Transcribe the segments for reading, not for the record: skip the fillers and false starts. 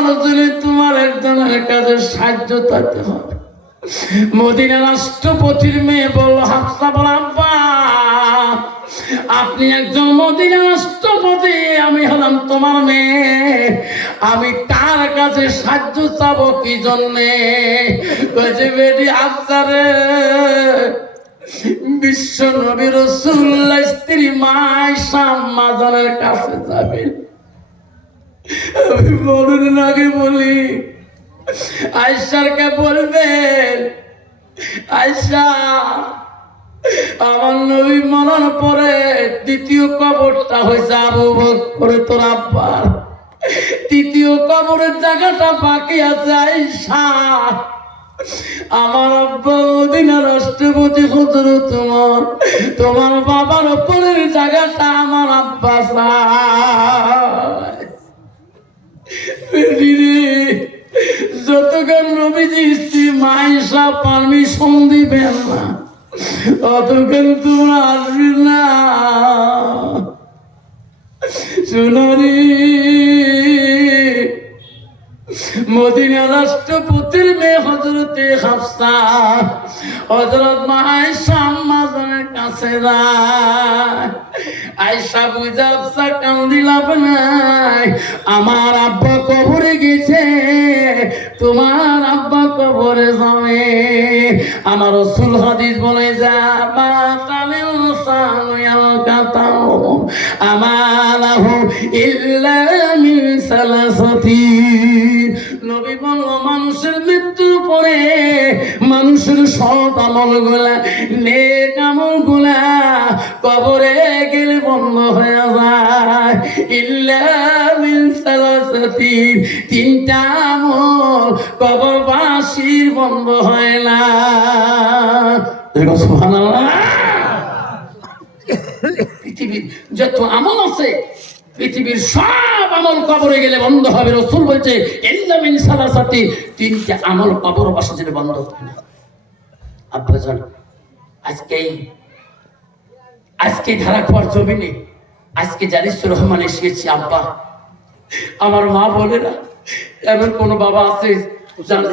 আমার জন্য তোমার একজনের কাছে সাহায্য চাইতে হবে। মদিনা রাষ্ট্রপতির মেয়ে বলল, হাফসা বল, আব্বা আপনি একজন মদিনা রাষ্ট্রপতি, আমি হলাম তোমার মেয়ে, আমি কার কাছে সাহায্য চাবো কি জন্যে? কইছে বেটি হাফসা রে, বিশ্ব নবী রাসূলুল্লাহ স্ত্রী মা আয়েশা আম্মাজানের কাছে যাবে। আমি বলুন আগে বলি, আয়েশাকে বলবেন, আয়েশা আমার নবী মরার পরে দ্বিতীয় কবরটা হয়েছে আবু বকর তোর আব্বার, তৃতীয় কবরের জায়গাটা বাকি আছে। আয়েশা আমার আব্বা মদিনা রাষ্ট্রপতি হযরত ওমর, তোমার বাবার উপরের জায়গাটা আমার আব্বা চায়। যতক্ষণ নবীজি স্ত্রী মা আয়েশা পারমিশন দিবেন না ততক্ষণ তোমরা আসবে না। সোনারি মদিনা রাষ্ট্রপতির মেয়ে হযরতে হাফসা হযরত মা আয়েশা আম্মাজানের কাছে যায়। আয়েশা বুঝা হাফসা কান্দি লাভ নাই, আমার আব্বা কবরে গেছে, তোমার আব্বা কবরে যাবে। আমার রাসূল হাদিস বলে যা মাতামিল সামিয়াল কাতাও আমালাহু ইল্লা মিন সালাসাতি। নবী বলল, মানুষের মৃত্যুর পরে মানুষের সৎ আমল গুলা, নেক আমল গুলা কবরে গেলে বন্ধ হয়ে যায়। ইল্লা মিন সালাসাতি, তিনটা আমল কবরবাসীর বন্ধ হয় না। সুবহানাল্লাহ। পৃথিবীর যত আমল আছে, পৃথিবীর সব আমল কবরে গেলে বন্ধ হবে। রাসূল বলছে ইল্লা মিন সালাসাতি, তিনটা আমল কবরবাসীর বন্ধ হবে না। আব্বাজান আজকে ধারা খাওয়ার জমিনে আজকে জারিসুর রহমান এসেছি। আব্বা আমার মা বলে না, এমন কোন বাবা আছে যার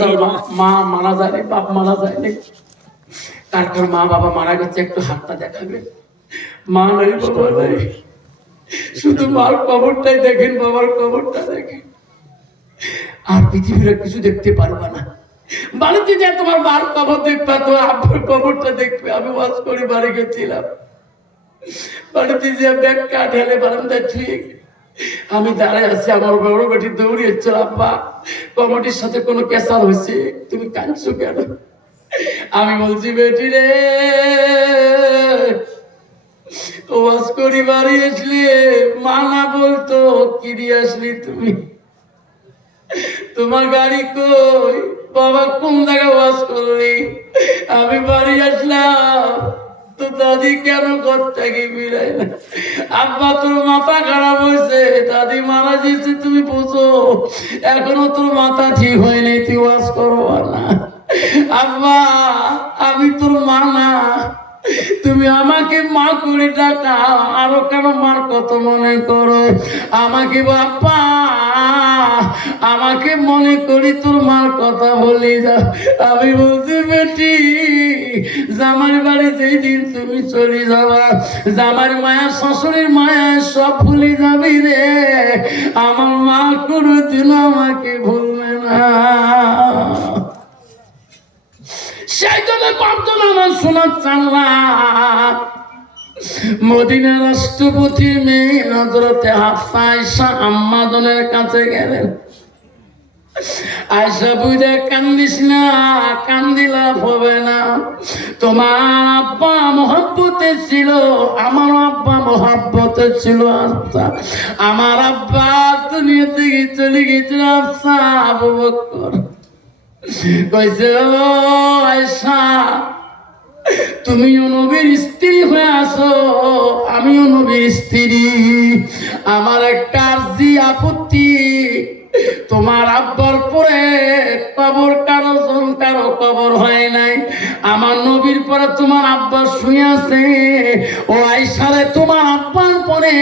মা মারা যায়, বাপ মারা যায় না? কার কার মা বাবা মারা গেছে একটু হাতটা দেখাবে। মা নাই, বাবা নাই, শুধু মার কবরটাই দেখেন, বাবার কবরটা দেখেন, আর পৃথিবীর কিছু দেখতে পারবা না। বাড়িতে যে তোমার মার কবর দেখবা, তোমার আব্বার কবরটা দেখবে। আমি ওয়াজ করে বাড়ি গেছিলাম, বাড়িতে যে ব্যাগটা ঢেলে বারান্দায় ছুঁয়ে আমি দাঁড়ায় আছি, আমার বড় বেটি দৌড়িয়েছিল, আব্বা কমিটির সাথে কোনো কেসাল হয়েছে, তুমি কাঁদছো কেন? আমি বলছি বেটি রে, ওয়াজ করি বাড়ি আসলে মা না বলতো কি দিয়ে আসলি তুমি, তোমার গাড়ি কই, বাবা কোন জায়গায় ওয়াজ করলি? আমি বাড়ি আসলাম তো দাদি কেন ঘর থেকে বেরাই না? আব্বা তোর মাথা খারাপ হয়েছে, দাদি মারা যেতে তুমি বুঝো, এখনো তোর মাথা ঠিক হয়নি, তুই ওয়াজ করবা না। আব্বা আমি তোর মা না, তুমি আমাকে মা করে ডাকা, আরো কেন মার কত মনে করো? আমাকে বাপ্পা, আমাকে মনে করি তোর মার কথা বলি যা। আমি বলছি বেটি, জামার বাড়ি যেই দিন তুমি চলে যাবা, জামার মায়া শ্বশুরের মায়া সব ভুলে যাবি রে, আমার মা কোনোদিন আমাকে ভুলবে না। সেই জন্য পাঁচজন আমার শোনার চাল্লা মদিনা রাষ্ট্রপতির মেয়ে হযরতে হাফসা আয়েশা আম্মাজানের কাছে গেলেন। আয়েশা বুঝে কান্দিস না, কান্দিলা হবে না, তোমার আব্বা মহব্বতে ছিল, আমার আব্বা মহব্বতে ছিল। আচ্ছা আমার আব্বা দুনিয়া থেকে চলে গেছিল, আচ্ছা আবু বকর কইছে, ও আয়েশা তুমিও নবীর স্ত্রী হয়ে আসো, আমিও নবীর স্ত্রী, আমার একটা আরজি আপত্তি, তোমার আব্বার পরে কবর কারো কবর হয় নাই, আমার নবীর পরে তোমার আব্বা শুয়ে আছে, ও আয়েশারে তোমার আব্বার পরে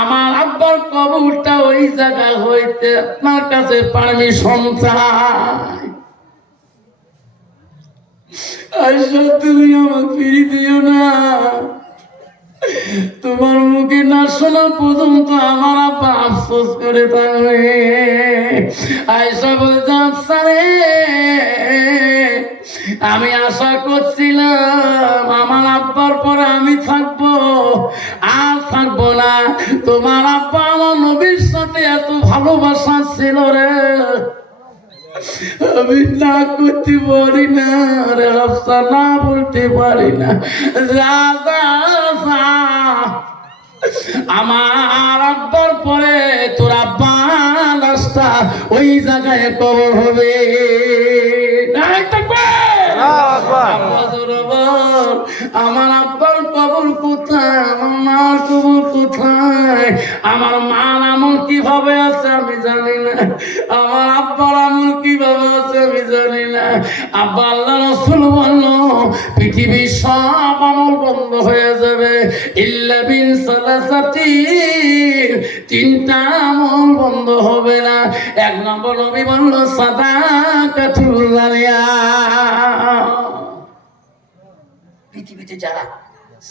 আমার আব্বার কবরটা ওই জায়গা হইতে আপনার কাছে পারমিশন চাই। আয়েশা তুমি আমাকে ফিরে দিও না, তোমার মুখে না শোনা পর্যন্ত আমার আব্বা আফসোস করে থাকবে। আয়েশা বলছে আচ্ছা রে, আমি আশা করছিলাম আমার আব্বার পরে আমি থাকবো, আর থাকবো না। তোমার আব্বা আমার নবীর সাথে এত ভালোবাসা ছিল রে, আমি না করতে পারি না রে হাফসা, না বলতে পারি না। আমার আব্বার পরে তোর আব্বা লাশটা ওই জায়গায় কবর হবে। আমার আব্বার কবর কোথায়, আমার মার কবর কোথায়, আমার মার আমল কিভাবে আছে আমি জানি না, আমার আব্বার আমল কিভাবে আছে আমি জানি না। আব্বা আল্লাহ রাসূল বলল পৃথিবীর সব আমল বন্ধ হয়ে যাবে ইল্লা বিন সালাসাতি, তিনটা আমল বন্ধ হবে না। এক নম্বর নবী বলল সাদাকাতুল জারিয়া, পৃথিবীতে যারা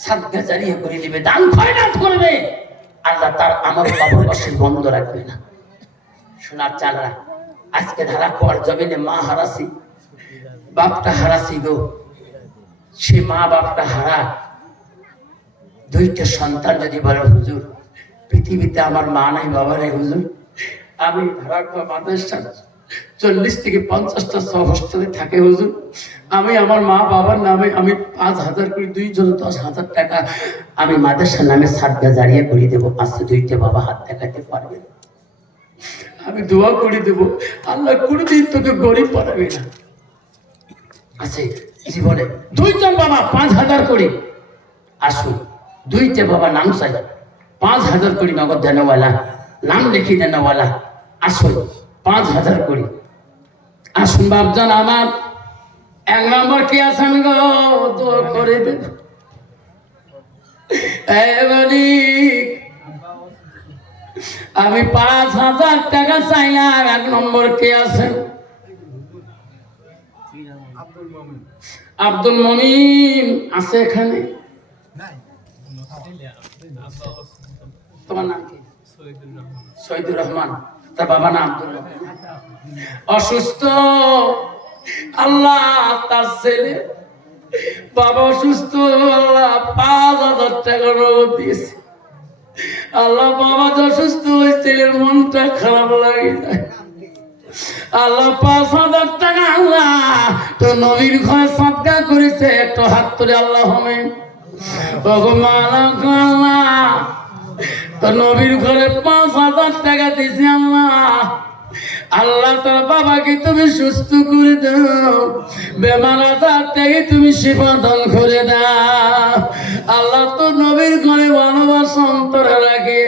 সাদকা জারিয়া করে দিবে, দান খয়রাত করবে, আল্লাহ তার আমল কবরবাসী বন্ধ রাখবে না। সোনার চালরা, আজকে ধারা খোয়ার জমিনে মা হারাসি, বাপটা হারাসি গো। সে মা বাপটা হারা, দুইটা সন্তান যদি বলে হুজুর পৃথিবীতে আমার মা নাই বাবা নাই হুজুর, আমি ধারা খোয়া মাদ্রাসা 40 থেকে 50টা হোস্টেলে থাকে হুজুর, আমি আমার মা বাবার নামে আমি 5,000 করে 2 জন 10,000 টাকা আমি মাদ্রাসার নামে সাদকা জারিয়া করে দেবো। আজকে দুইটা বাবা হাত দেখাতে পারবে, আমি দোয়া করে দেব আল্লাহ কোনদিন তোকে গরিব বানাবে না। আছে জীবনে 2 জন বাবা 5,000 করে আসুন, 2টা বাবা নাম চাই 5,000 করে নগদ দেনওয়ালা, নাম লিখে দেনওয়ালা, আসুন 5,000 করে আসুন। বাপজান আমার 1 নম্বর কি আছেন গো, দোয়া করে দেন। আমি 5,000 টাকা চাইলাম, 1 নম্বর কে আছেন? আব্দুল মমিন আছে এখানে? তোমার নাম কি? শহীদুর রহমান। তার বাবা নাম আব্দুল মমিন, অসুস্থ। আল্লাহ তার ছেলে বাবা অসুস্থ, আল্লাহ 5,000 টাকা নগদ দিয়েছে। আল্লাহ বাবা যে অসুস্থ ওই ছেলের মনটা খারাপ লাগে যায়। আল্লাহ 5,000 টাকা আল্লাহ তো নবীর ঘরে সাদকা করেছে, একটু হাত তুলে আল্লাহ হবে আল্লাহ তো নবীর ঘরে 5,000 টাকা দিয়েছে। আল্লাহ আল্লাহ তোর বাবাকে তুমি সুস্থ করে দাও, বেমার আজার থেকে তুমি শিফা দান করে দাও। আল্লাহ তো নবীর ঘরে ভালোবাসা অন্তরে রাখে।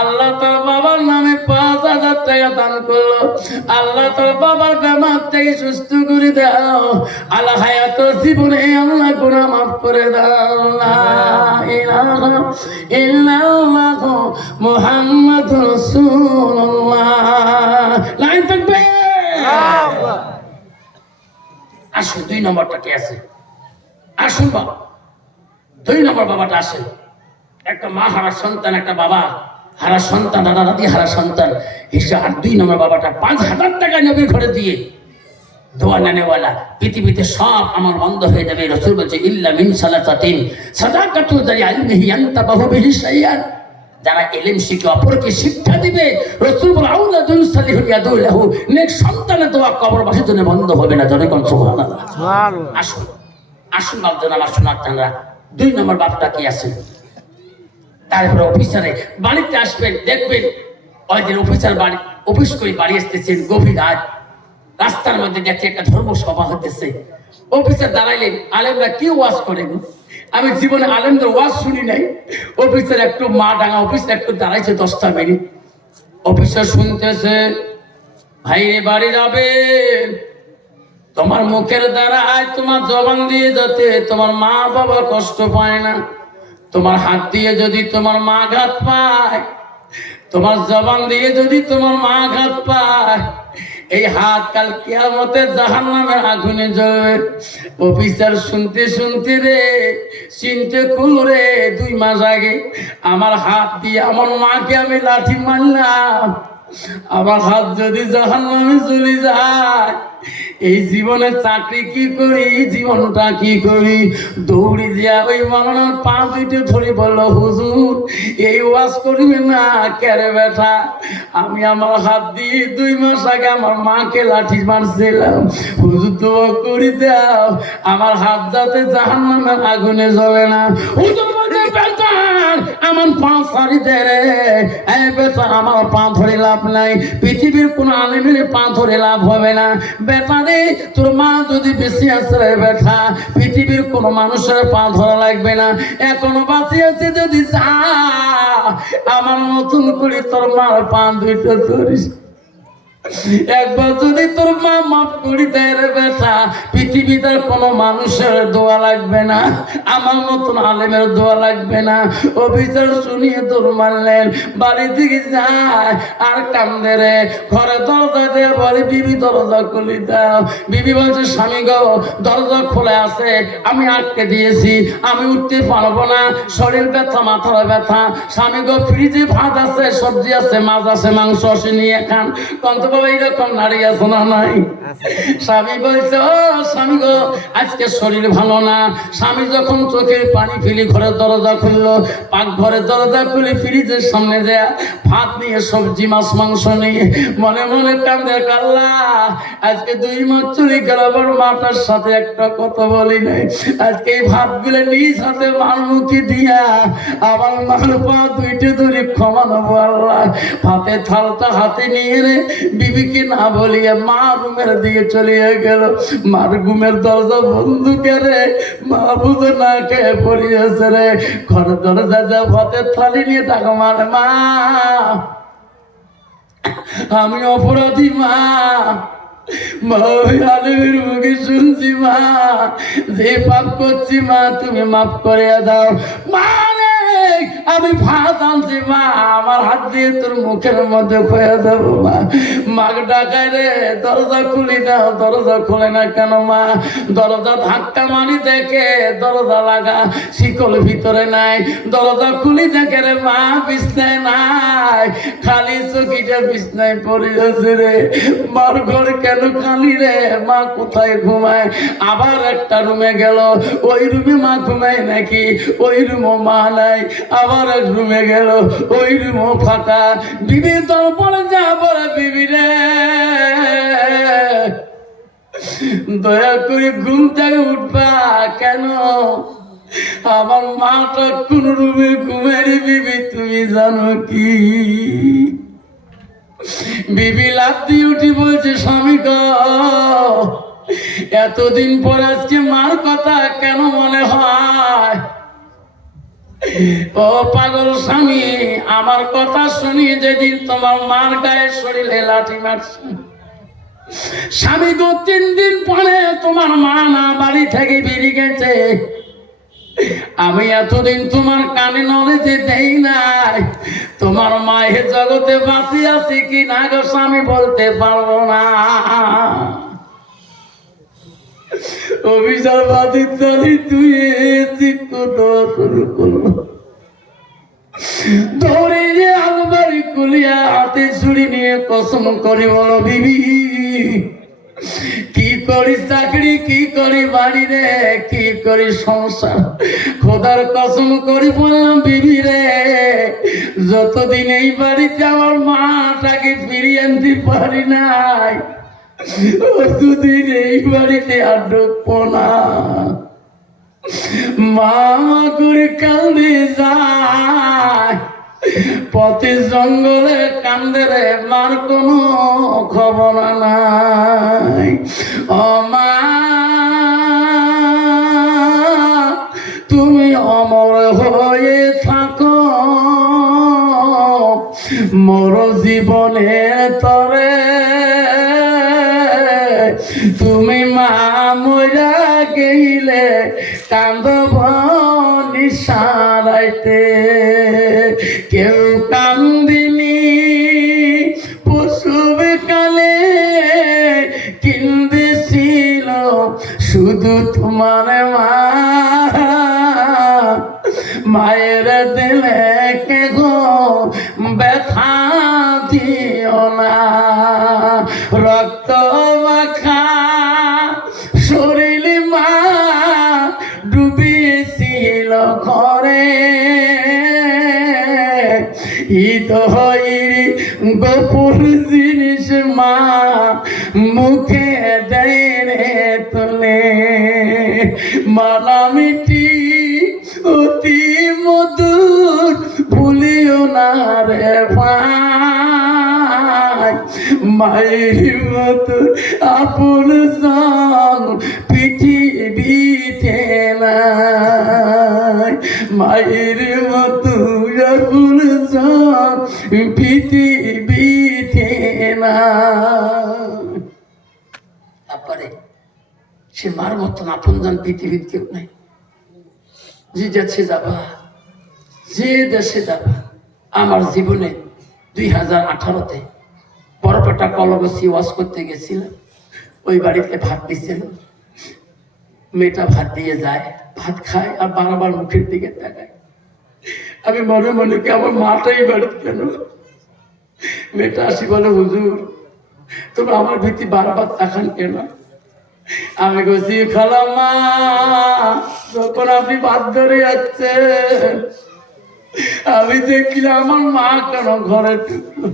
আল্লাহ তোর বাবার নামে 5,000 টাকা দান করলো। আল্লাহ তোর বাবার বেমার থেকে সুস্থ করে দাও। আল্লাহ হায়াত জীবনে আল্লাহ গুনাহ মাফ করে দাও। লা ইলাহা ইল্লাল্লাহু মুহাম্মাদুর রাসূলুল্লাহ। লাইন থাকবে। আসুন 2 নম্বরটা কে আছে? আসুন বাবা 2 নম্বর বাবাটা আসেন। একটা মা হারা সন্তান, একটা বাবা হারা সন্তান, দাদা দাদি হারা সন্তান হিসেবে। আর 2 নম্বর বাবাটা 5,000 টাকা নবীর ঘরে দিয়ে দোয়া নেনেওয়ালা, পৃথিবীতে সব আমার বন্ধ হয়ে যাবে। রাসূল বলছে ইল্লা মিন সালাসাতিন সাদাকাতুল জারিয়া আলিহি ইয়ানতাবাহু বিহি শাইআন, যারা ইলম শিখে অপরকে শিক্ষা দিবে, রাসূল বলেন আউলাদুন সালিহুন ইয়াদুলাহু, নেক সন্তানের দোয়া কবরবাসীর জন্য বন্ধ হবে না। জনে কোন সুবহানাল্লাহ। সুবহানাল্লাহ। আসুন আসুন বাপজন আমার সোনার টানরা, 2 নম্বর বাপটা কি আছে? তারপরে অফিসারে বাড়িতে আসবেন, দেখবেন ওই দিন অফিসার বাড়ি অফিস করে বাড়ি আসতেছেন, গভীর রাত, রাস্তার মধ্যে দেখছে একটা ধর্ম সভা হতেছে। অফিসার দাঁড়াইলেন, আলেমরা কি ওয়াজ করে গো? আমি জীবনে আলেমদের ওয়াজ শুনি নাই। অফিসার একটু মা ডাঙা অফিসার একটু দাঁড়াইছে 10টা মিনিট। অফিসার শুনতেছে, ভাই বাড়ি যাবেন? তোমার মুখের দ্বারাই তোমার জবান দিয়ে যাতে তোমার মা বাবা কষ্ট পায় না, তোমার হাত দিয়ে যদি তোমার মা আঘাত পায়, তোমার জবান দিয়ে যদি তোমার মা আঘাত পায়, এই হাত কাল কিয়ামতে জাহান্নামের আগুনে জ্বলবে। অফিসার শুনতে শুনতে রে চিনতে কুল রে, 2 মাস আগে আমার হাত দিয়ে আমার মাকে আমি লাঠি মারলাম, আমার হাত যদি জাহান্নামে চলে যায়, এই জীবনে চাকরি কি করি, জীবনটা কি করি? দৌড়ি দিয়া ওই মাওলানার পা দুইটা ধরে বলল, হুজুর এই ওয়াজ করবে না কেরে বেটা, আমি আমার হাত দিয়ে 2 মাস আগে আমার মাকে লাঠি মারছিলাম, হুজুর দোয়া করে দাও আমার হাত যাতে জাহান্নামের আগুনে জ্বলে না। হুজুর বলছে, বেটা আমার পা ছাড়ি দে রে, এই বেটা আমার পা ধরে লাভ নাই, পৃথিবীর কোন আলেমের পা ধরে লাভ হবে না। বেটা রে তোর মা যদি বেশি আছে রে বেটা, পৃথিবীর কোন মানুষের পা ধরা লাগবে না, এখনো বাঁচি আছে যদি যা আমার নতুন করে তোর মার পা দুইটা ধরিস। একবার যদি তোর মা মাফ করি দেয় রে বেটা, পৃথিবীতে কোনো মানুষের দোয়া লাগবে না, আমার মতন আলেমের দোয়া লাগবে না। অফিসার শুনিয়ে তোর মারলেন, বাড়ি থেকে যায় আর কান্দে রে, ঘরে দরজা দিয়ে বলে, বিবি দরজা খুলে দাও। বিবি বলছে, স্বামী গো দরজা খোলা আছে, আমি আটকে দিয়েছি, আমি উঠতে পারবো না, শরীর ব্যথা মাথার ব্যথা। স্বামী গো ফ্রিজে ভাত আছে, সবজি আছে, মাছ আছে, মাংস আছে, নিয়ে খান। এইরকম নারী আছে না নাই? স্বামী বলছে, ও স্বামী গো আজকে শরীর ভালো না। স্বামী যখন চোখে পানি ফেলি ঘরের দরজা খুললো, পাক ঘরের দরজা খুলে ফ্রিজের সামনে দেয়া ভাত নিয়ে, সবজি মাছ মাংস নিয়ে মনে মনে কান্দে, আল্লাহ আজকে 2 মাস চলে গেল, আবার মাটার সাথে একটা কথা বলি নাই, আজকে এই ভাতগুলো নিজ হাতে মার মুখে দিয়া আমার মার পা দুইটা ধরে ক্ষমা নেবো আল্লাহ। ভাতের থালটা হাতে নিয়ে রে বিবিকে না বলিয়ে মা রুমের দিকে চলে গেল। মার ঘুমের দরজা বন্ধ করে মা বুঝে না খেয়ে পড়িয়েছে রে, ঘরের দরজা যা ভাতের থালি নিয়ে ডাকো, মানে মা আমি অপরাধী, মা মা ওই আলেমের মুখে শুনছি মা যে পাপ করছি, মা তুমি মাফ করে দাও। মা আমি ভাত আনছি মা, আমার হাত দিয়ে তোর মুখের মধ্যে খোয়া দেবো মা। মাকে ডাকায় রে, দরজা খুলি দাও, দরজা খুলে না কেন মা? দরজা ধাক্কা মারি দেখে দরজা লাগা, শিকল ভিতরে নাই। দরজা খুলি দেখে রে মা বিছনায় নাই, খালি চকিটা বিছনায় পড়ে আছে রে। মার ঘর কেন খালি রে, মা কোথায় ঘুমায়? আবার একটা রুমে গেল, ওই রুমে মা ঘুমায় নাকি? ওই রুমও মা নাই। আবার এক রুমে গেল, ওই রুমও ফাঁকা। বিবি তোর পরে যা বলে, বিবি রে দয়া করে ঘুম থেকে উঠবা কেন? আমার মাটা কোন রুমে ঘুমের, বিবি তুমি জানো কি? বিবি লাফ দিয়ে উঠি বলছে, স্বামী গো এতদিন পর আজকে মার কথা কেন মনে হয়? ও পাগল স্বামী, আমার কথা শুনি যেদিন তোমার মার গায়ে শরীরে লাঠি মারছে, স্বামী গো 3 দিন পরে তোমার মা না বাড়ি থেকে বেরিয়ে গেছে, আমি এতদিন তোমার কানে নলেজে দেই নাই, তোমার মায়ের জগতে বাঁচি আছে কি না গো স্বামী বলতে পারবো না। অভিশাপ বাতির তালি তুই শুরু করলো, ধরে যে আলমারি খুলিয়া হাতে ছুরি নিয়ে কসম করি বলো, বিবি কি করি চাকরি, কি করি বাড়ি রে, কি করি সংসার, খোদার কসম করি বললাম বিবি রে, যতদিন এই বাড়িতে আমার মাটাকে ফিরিয়ে আনতে পারি নাই, দুদিন এই বাড়িতে আর ঢুকবো না। মা করে কান্দে যায়, পথে জঙ্গলে কান্দে রে, মার কোনো খবর নাই। ও মা তুমি অমর হয়ে থাকো, মোর জীবনের তরে তুমি মা মইরা গেলে কান্দব নিশারাইতে কেউ কান্দিনি প্রসব কালে কিনতেছিল শুধু তোমার মা মায়ের দিলে কে গো ব্যথা দিও না রক্ত মাখা শরীর মা ডুবিয়েছিল ঘরে ঈদ হইরি গোপন জিনিস মা মুখে দেয় রে তোলে মালামিটি অতি মধুর ভুলিও না রে ভাই মায়ের মতো আপন জন পৃথিবীতে নাই মায়ের মতো আপন জন পৃথিবীতে নাই তারপরে সে মার মতন আপন জন পৃথিবীর কেউ নাই যে যাচ্ছে যাবা যে দেশে যাবা আমার জীবনে 2018-তে বড়পেটা কলবসি ওয়াজ করতে গেছিলাম ওই বাড়িতে ভাত দিছিল মেয়েটা ভাত দিয়ে যায় ভাত খায় আর বারবার মুখের দিকে তাকায় আমি মনে মনে কি আমার মাটাই বাড়িতে কেন মেয়েটা আসি বলে হুজুর তোমরা আমার ভিত্তি বারবার তাকান কেন আমি বলছি খালাম্মা যখন আপনি ভাত ধরে যাচ্ছেন আমি দেখলাম আমার মা কেন ঘরে ঢুকলো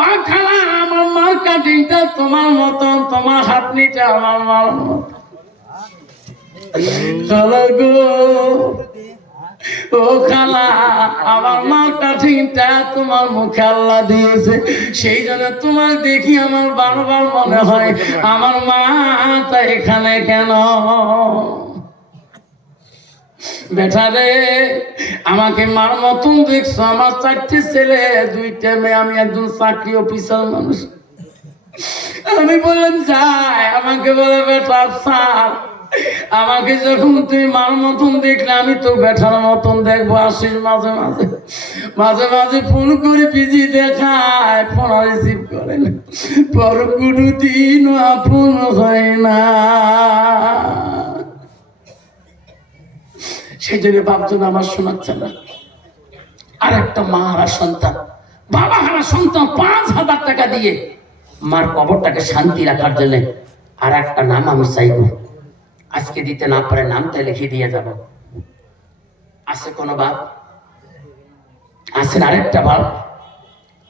ও খালা আমার মার কাটিংটা তোমার মতন তোমার হাতনিটা আমার মার মতন খালা গো ও খালা আমার মার কাটিংটা তোমার মুখে আল্লাহ দিয়েছে সেই জন্য তোমার দেখি আমার বারবার মনে হয় আমার মা তা এখানে কেন বেটা রে আমাকে মার মতন দেখছো আমার 4টে ছেলে 2টে মেয়ে আমি একজন চাকরি অফিসার মানুষ আমি বললাম যাই আমাকে বলে বেটা স্যার আমাকে যখন তুই মার মতন দেখলে আমি তো বেটার মতন দেখবো আসিস মাঝে মাঝে মাঝে মাঝে ফোন করে বিজি দেখায় ফোন রিসিভ করে না পর কোনো দিন আপন হয় না সেই জন্য বাপজন আমার শোনাচ্ছে না আর একটা মা হারা সন্তান বাবা হারা সন্তান 5,000 টাকা দিয়ে মার কবরটাকে শান্তি রাখার জন্য আর একটা নাম আমি চাইব আজকে দিতে না পারে নামটা লিখে দিয়ে যাব আছে কোনো বাপ আছেন আরেকটা বাপ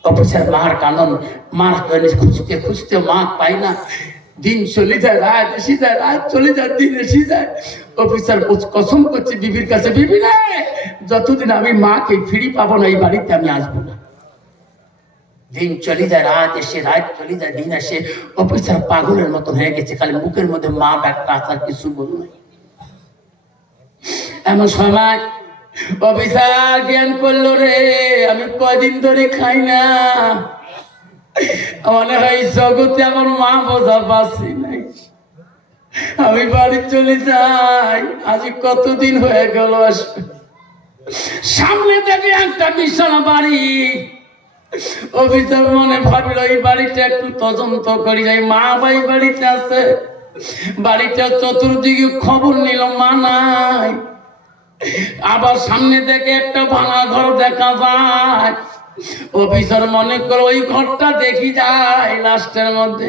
অফিসের মার কানন মার খুঁজতে খুঁজতে মা পাই না দিন চলে যায় রাত এসে যায় রাত চলে যায় দিন এসে যায় অফিসার কসম করছে বিবির কাছে বিবি রে যতদিন আমি মাকে ফিরি পাবো না এই বাড়িতে আমি আসবো না দিন চলে যায় রাত এসে রাত চলে যায় দিন আসে অফিসার পাগলের মতন হয়ে গেছে খালি মুখের মধ্যে মা ডাক্তার আসার কিছু বল নাই এমন সময় অফিসার জ্ঞান করলো রে আমি কয়দিন ধরে খাই না মনে হয় জগতে আমার মা বোঝা পাচ্ছি নাই আমি বাড়ি চলে যাই আজ কতদিন হয়ে গেল আসবে সামনে দেখে একটা বিছানা বাড়ি অফিসার মনে ভাবলো এই বাড়িটা একটু তদন্ত করি যাই মা ভাই বাড়িতে আছে বাড়িটা চতুর্দিকে খবর নিল মা নাই আবার সামনে থেকে একটা ভাঙা ঘর দেখা যায় অফিসার মনে করে ওই ঘরটা দেখি যায় লাস্টের মধ্যে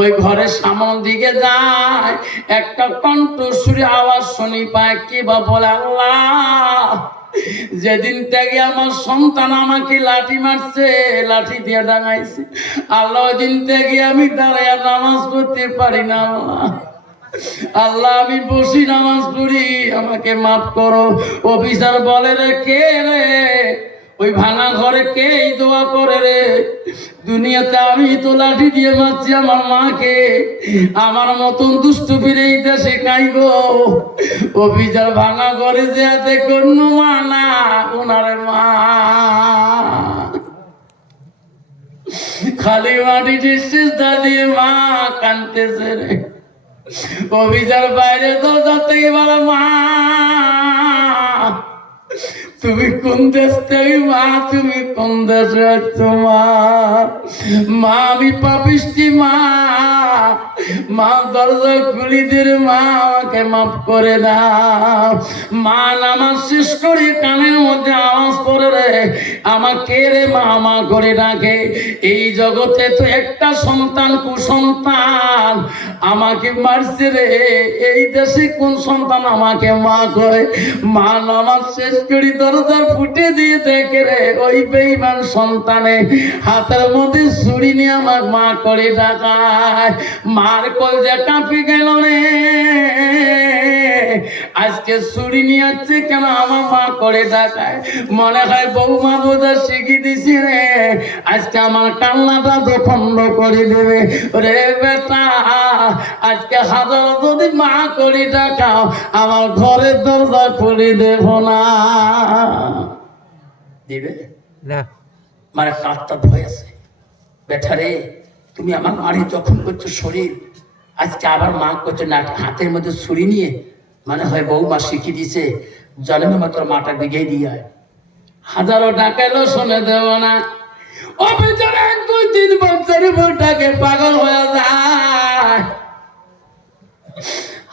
ওই ঘরের সামনের দিকে যায় একটা কণ্ঠস্বরী আওয়াজ শুনি পায় কি বা বলে আল্লাহ যেদিন থেকে আমার সন্তান আমাকে লাঠি মারছে লাঠি দিয়ে ডাঙাইছে আল্লাহ ওই দিন থেকে আমি দাঁড়ায় নামাজ পড়তে পারি না আল্লাহ আমি বসি নামাজ পড়ি আমাকে মাফ করো অফিসার বলে রে কে রে ওই ভাঙা ঘরে কে দোয়া করে রে দুনিয়াতে আমি তো লাঠি দিয়ে মারছি আমার মাকে আমার মতন দুষ্ট ফিরে এই দেশে কাই গো অফিসার ভাঙা ঘরে যে দেখুন মা না ওনারে মা খালি মাটি দিয়ে মা কানতেছে রে অভিযার বাইরে দরজা থেকে বলে মা তুমি কোন দেশ থেকে মা তুমি কোন দেশে আছো মা মা আমি পাপিষ্টি মা মা দরজা খুলি দে রে মা আমাকে মাফ করে দাও মা নামাজ শেষ করে কানের মধ্যে আওয়াজ পড়ে রে আমাকে রে মা মা করে ডাকে এই জগতে তো একটা সন্তান কুসন্তান আমাকে মারছে রে এই দেশে কোন সন্তান আমাকে মা করে মা নামাজ শেষ করি দরজা ফুটে দিয়ে দেখে রে ওই বেঈমান সন্তানে হাতের মধ্যে ছুরি নিয়ে আমার মা করে ডাকায় মার কলজা কাঁপি গেল রে আজকে ছুরি নিয়ে আসছে কেন আমার মা করে ডাকায় মনে হয় বৌমা বোঝা শিখিয়ে দিছি রে আজকে আমার কান্নাটা দখন্ড করে দেবে রে বেটা আজকে হাজার যদি মা করে ডাকাও আমার ঘরের দরজা খুলে দেব না দিবে না মানে কাঁদটা ভয় আছে বেটা রে তুমি আমার মারি যখন করছো শরীর আজকে আবার মা করছো না হাতের মধ্যে ছুরি নিয়ে মানে হয় বৌমা শিখিয়ে দিছে জলের মতো মাটা দিঘে দিয়ে হাজারো ডাকাইলো শুনে দেব না অভিযোগ 1-2-3 বছরের বউটাকে পাগল হয়ে যায়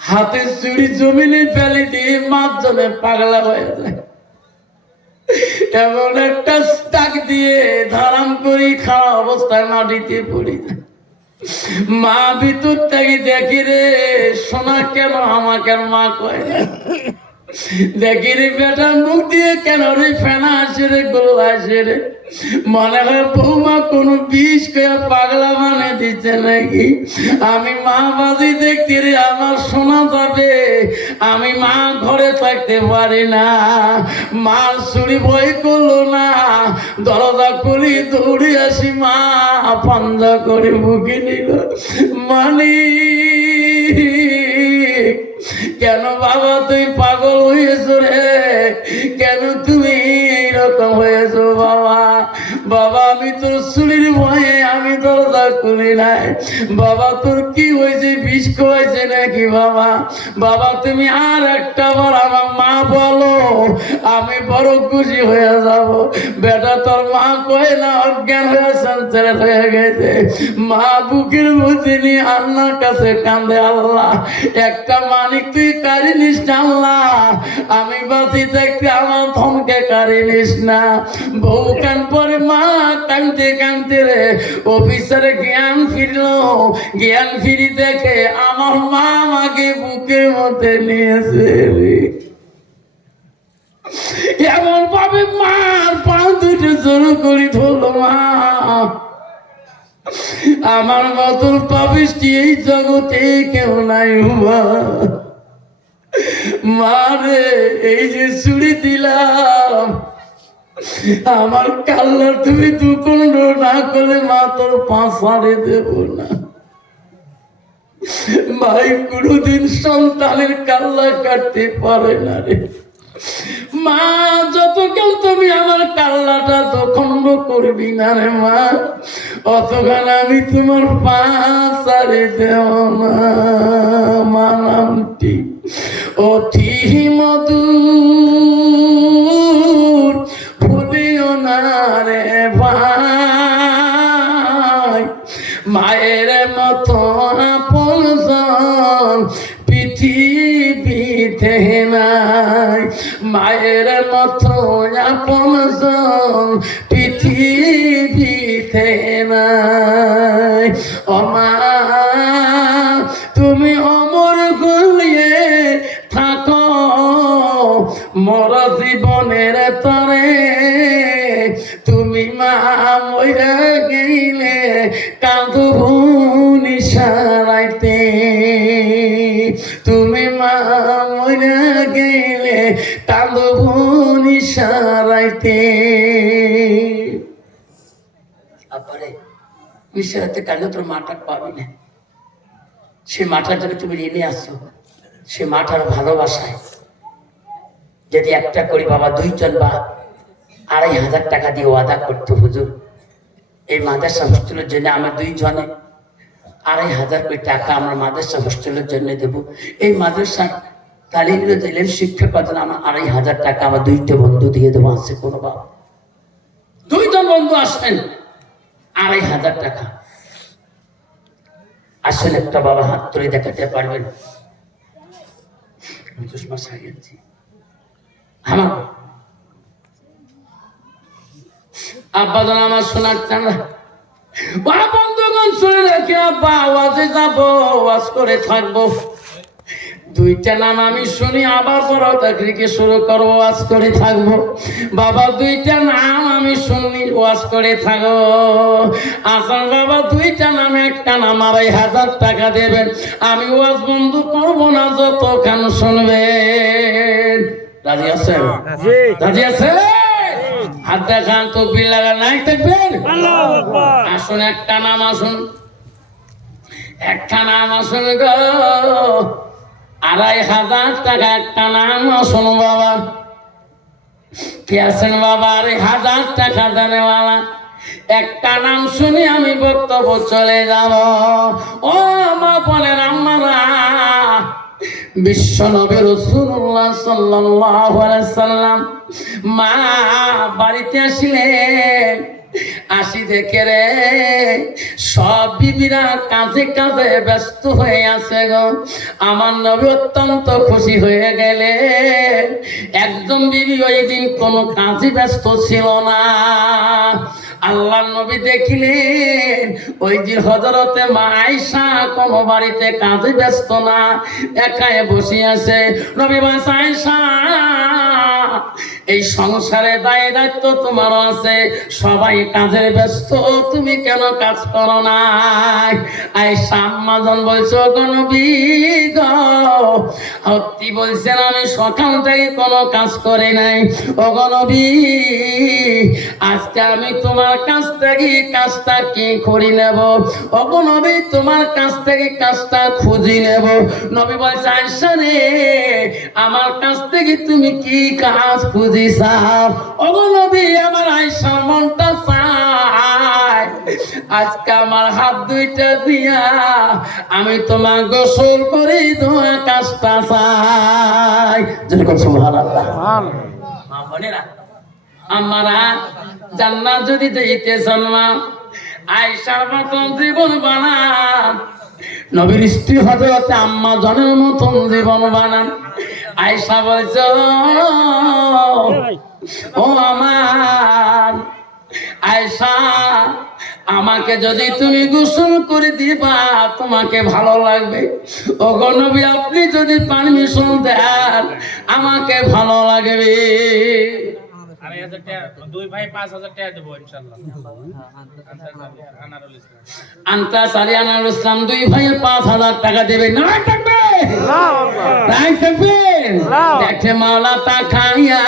হাতে চুরি জমিনে ফেলে দিয়ে মাছ জলে পাগলা হয়ে যায় এমন একটা টাক দিয়ে ধারাম করি খাওয়া অবস্থায় মাটিতে পড়ে যায় মা ভিতর থেকে দেখি রে সোনা কেন আমাকে মা কয় না দেখি রে বেটা মুখ দিয়ে কেন রে ফেনা আসে রে গোল্লা আসে রে মনে হয় বৌমা কোনো বিষ করে পাগলা মানে দিচ্ছে নাকি আমি মা বাজি দেখতে রে আমার শোনা যাবে আমি মা ঘরে থাকতে পারি না মার ছুরি ভয় করলো না দরজা খুলি দৌড়ে আসি মা পাঞ্জা করে বুকে নিল মালিক কেন বাবা তুই পাগল হয়েছো রে কেন তুমি এইরকম হয়েছো বাবা বাবা আমি তোর চুরির ভয়ে আমি দরজা খুলি নাই বাবা তোর কি হয়েছে বিষ হয়েছে নাকি বাবা বাবা তুমি আর একটা বার আমার মা বলো আমি বড় খুশি হয়ে যাব বেটা তোর মা কয় না অজ্ঞান হয়ে সংসারে হয়ে গেছে মা বুকের মধ্যে নিয়ে আল্লাহর কাছে কান্দে আল্লাহ একটা মানিক তুই কারি নিস না আল্লাহ আমি বাঁচি থাকতে আমার ধনকে কারি নিস না বউ কান পরে মা কানতে কানতে রে অফিসারে জ্ঞান ফিরলো জ্ঞান ফিরি দেখে আমার মা আমাকে বুকের মধ্যে নিয়েছে রে এমন ভাবে মার পা দুটো জোর করি ধরলো মা আমার মতন পাপিষ্টি এই জগতে কেউ নাই মা মারে এই যে চুরি দিলাম আমার কাল্লা তুমি দুকুণ্ড না করলে মা তোর পা ছাড়ে দেব না ভাই কোনোদিন সন্তানের কাল্লা কাটতে পারে না রে মা যতক্ষণ তুমি আমার কাল্লাটা দখন্ড করবি না রে মা অতক্ষণ আমি তোমার পা ছাড়ে দেব না মা নামটি অতি মধুর ভুলিও না রে ভাই মায়ের মতো আপনজন পৃথিবীতে নাই মায়ের মতো আপনজন পৃথিবীতে নাই ও মা তুমি অমর গলিয়ে থাকো মোর জীবনের তরে তুমি মা মইরা গেলে কাঁদব নিশারাইতে তুমি মা মইরা গেলে কাঁদব নিশারাইতে আপারে নিশারাইতে কাঁদলে তোর মাটা পাবি না সে মাটার জন্য তুমি ঋণে আসছো সে মাটার ভালোবাসায় যদি একটা করি বাবা 2 জন বা 2,500 টাকা দিয়ে ওয়াদা করতো হুজুর এই মাদ্রাসা হোস্টেলের জন্য আমার 2 জনে 2,500 করে টাকা আমরা মাদ্রাসা হোস্টেলের জন্য দেব। এই মাদ্রাসা তালিমে দিলেন শিক্ষা পাতেন, আমার 2,500 টাকা আমার 2টা বন্ধু দিয়ে দেবো। আছে কোনো বাবা? 2জন বন্ধু আসবেন, 2,500 টাকা। আসলে একটা বাবা হাত তুলে দেখাতে পারবেন? আমার আব্বা জান আমার শোনার চান বন্ধুগণ, শুনে রাখি আব্বা, আওয়াজে যাবো, আওয়াজ করে থাকবো। 2টা নাম আমি শুনি, আবার বড় চাকরিকে শুরু করবো, ওয়াজ করে থাকবো। বাবা 2টা নাম আমি শুনি, ওয়াজ করে থাকবো। আসল বাবা 2টা নাম, একটা নাম 2,500 টাকা দেবেন, আমি ওয়াজ বন্ধ করবো না যতক্ষণ শুনবেন। রাজি আছেন? রাজি আছেন? হাত দেখান, তকবীর লাগা, নাই থাকবেন। আসুন একটা নাম, আসুন একটা নাম, আসুন গো। 2,500 টাকা একটা নাম, আসুন বাবা। কে আছেন বাবা? 2,500 টাকা দেনেওয়ালা। একটা নাম শুনি আমি বক্তব্য চলে যাব। ও মা বলেন আম্মারা, বিশ্ব নবী রাসূলুল্লাহ সাল্লাল্লাহু আলাইহি সাল্লাম মা বাড়িতে আসিলেন। আসি দেখে রে সব বিবিরা কাজে কাজে ব্যস্ত হয়ে আছে গো। আমার নবী অত্যন্ত খুশি হয়ে গেলেন। একজন বিবি ওই দিন কোনো কাজে ব্যস্ত ছিল না। আল্লাহ নবী দেখিলেন ওই যে হযরতে মা আয়েশা কোন বাড়িতে কাজে ব্যস্ত না, একাই বসে আছে। নবী বলেন, আয়েশা এই সংসারে দায় দায়িত্ব তোমার আছে, সবাই কাজে ব্যস্ত, তুমি কেন কাজ করো না? আয়েশা আম্মা জান বলছো, গো নবী গো, সত্যি বলছেন, আমি সকাল থেকে কোনো কাজ করি নাই। ও গো নবী, আজকে আমি তোমার কাছ থেকে কাজটা কি করি নেব? ও গো নবী, তোমার কাছ থেকে কাজটা খুঁজি নেব। নবী বলছে, আয়েশা রে, আমার কাছ থেকে তুমি কি কাজ খুঁজি চাও? ও গো নবী, আমার আয়েশার মনটা চায় আজকে আমার হাত 2টা দিয়া আমি তোমার গোসল করে ধোয়া কাজটা চাই। যেরকম সুবহানাল্লাহ। মা বোনেরা, আমারা জান্নাত যদি যেতে চান মা, আয়েশার মতন জীবন বানান, নবীর স্ত্রী হযরতে আম্মা জানের মতন জীবন বানান। আয়েশা বলছো, ও আমার আয়েশা, আমাকে যদি তুমি গোসল করে দিবা তোমাকে ভালো লাগবে। ও গো নবী, আপনি যদি পারমিশন দেন আমাকে ভালো লাগবে। 2,500 টাকা, 2 ভাই 5,000 টাকা দেবো ইনশাআল্লাহ। আনসারী আনারুল ইসলাম 2 ভাই 5,000 টাকা দেবে। না থাকবে, তাই থাকবে। দেখে মাওলা তাকাইয়া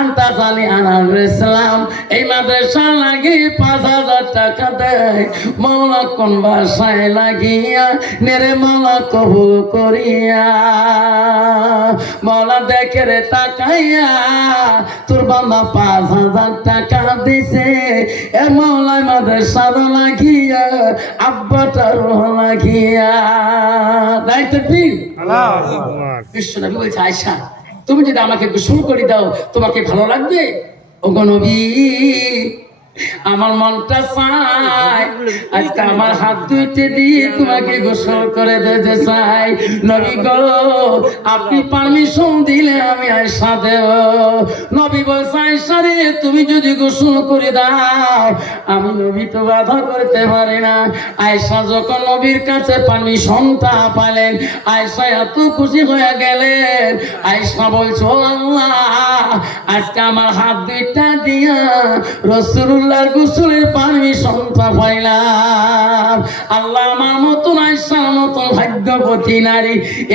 আনসারী আনারুল ইসলাম এই মাদ্রাসা লাগি 5,000 টাকা দেয়। মাওলা কোন ভাষায় লাগিয়া নেরে মাওলা কবুল করিয়া। মাওলা দেখে রে তাকাইয়া তোর বাবা 5,000 টাকা দিছে। এ মাওলা মাদ্রাসা লাগিয়া আব্বাটার লাগিয়া। তাই থাকবি। বিশ্বনবী বলছে, আয়েশা, তুমি যদি আমাকে গোসল করে দাও তোমাকে ভালো লাগবে? ও গো নবী, আমার মনটা চায় আজকে আমার হাত 2টা দিয়ে তোমাকে গোসল করে দিতে চাই। নবী গো, আপনি পারমিশন দিলে আমি আয়েশা দেব। নবী বলছে, আয়েশা রে, তুমি যদি গোসল করে দাও আমি নবী তো বাধা করতে পারি না। আয়েশা যখন নবীর কাছে পারমিশনটা পাইলেন, আয়েশা এত খুশি হয়ে গেলেন। আয়েশা বলছো, আল্লাহ, আজকে আমার হাত 2টা দিয়া রাসূলুল্লাহর গোসলের পারমিশনটা পাইলাম। আল্লাহ, আমার মতন আয়েশার মতন ভাগ্যবতী নারী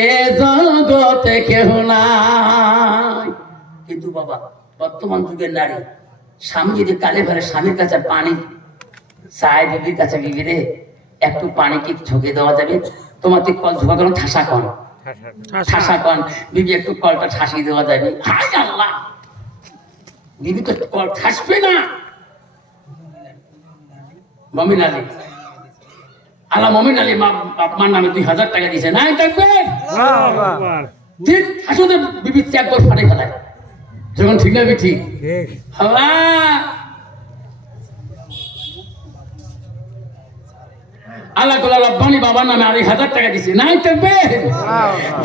এ জগতে কেহ নাই। কিন্তু বাবা, বর্তমান যুগের নারী স্বামী যদি কালে ভরে স্বামীর কাছে পানি চায়, বিবির কাছে, বিবি রে একটু পানি কি ঝুঁকে দেওয়া যাবে? তোমার তুই কল ঝোঁকা করো, ঠাসা কন, ঠাসা কন, বিবি একটু কলটা ঠাসিয়ে দেওয়া যাবে? হায় আল্লাহ, বিবি তো কল ঠাসবে না। মমিন আলী আলা মমিন আলী আপনার নামে 2000 টাকা দিয়েছে, নাই থাকবে ঠিক আসলে বিবি ত্যাগ করে ফাটে ফেলায় যখন ঠিক না ঠিক আল্লাহ কোলা রব্বানি বাবার নামে 2,000 টাকা দিছে, নাই থাকবে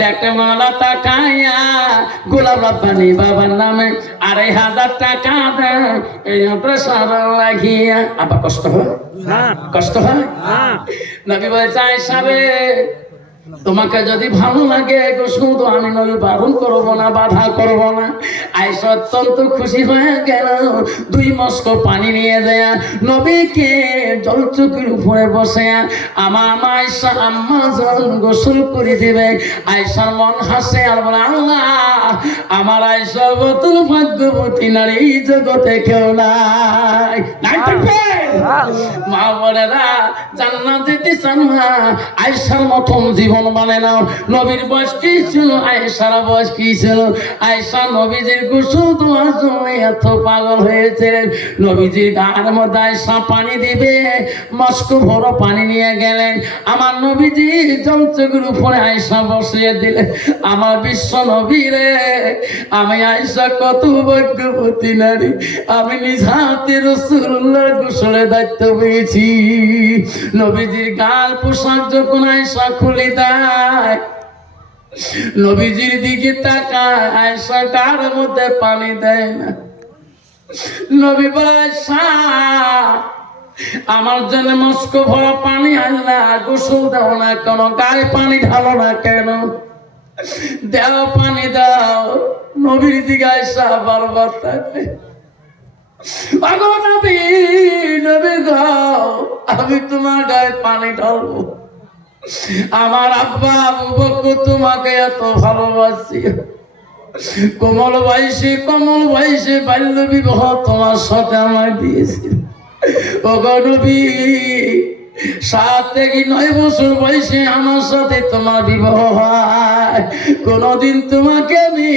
দেখতে মালা তাকায়া গোলাপ রব্বানি বাবার নামে 2,500 টাকা দেয় এই সারা লাগিয়া। আবার কষ্ট হয়, কষ্ট হয়। নবী বলছে আয়েশা রে তোমাকে যদি ভালো লাগে শুধু আমি নবী বারণ করবো না, বাধা করবো না। আয়েশা অত্যন্ত খুশি হয়ে গেল, 2 মস্ক পানি নিয়ে দেয়া নবীকে জলচকির উপরে বসে আমার আয়েশা আম্মা যখন গোসল করে দিবে আয়েশার মন হাসে আর বলে আল্লাহ আমার আয়েশা বতুল ভাগ্যবতী নারী জগতে কেউ নাই। মা বোনেরা জান্নাত দিতে চান না, আয়েশার মতন জীবন মানে নাও। নবীর বয়স কি ছিল, আয়েশার বয়স কি ছিল? আয়েশা নবীজির গোসল দেওয়ার জন্য এত পাগল হয়েছিলেন। নবীজির গায়ের মধ্যে আয়েশা পানি দিবে, মস্ক ভরো পানি নিয়ে গেলেন। আমার নবীজি জমচকের উপরে আয়েশা বসিয়ে দিলেন। আমার বিশ্ব নবী রে, আমি আয়েশা কত ভাগ্যবতী নারী, আমি নিজ হাতে রাসূলুল্লাহর গোসলের দায়িত্ব পেয়েছি। নবীজির গাল পোশাক যখন আয়েশা খুলে দেয় নবীজির দিকে তাকায়, আয়েশা গার মধ্যে পানি দেয় না। নবী আয়েশা আমার জন্য মস্ক ভরা পানি আনলা, গোসল দাও না কেন, গায়ে পানি ঢালো না কেন, দাও পানি দাও। নবীর দিকে আয়েশা বারবার তাকায়, নবী নবী গো আমি তোমার গায়ে পানি ঢালবো। আমার আব্বা আবু বকর তোমাকে এত ভালোবাসি, কমল বয়সে বাল্য বিবাহ তোমার সাথে আমায় দিয়েছিল। ও গো নবী 7 থেকে 9 বছর বয়সে আমার সাথে তোমার বিবাহ হয়, কোনদিন তোমাকে আমি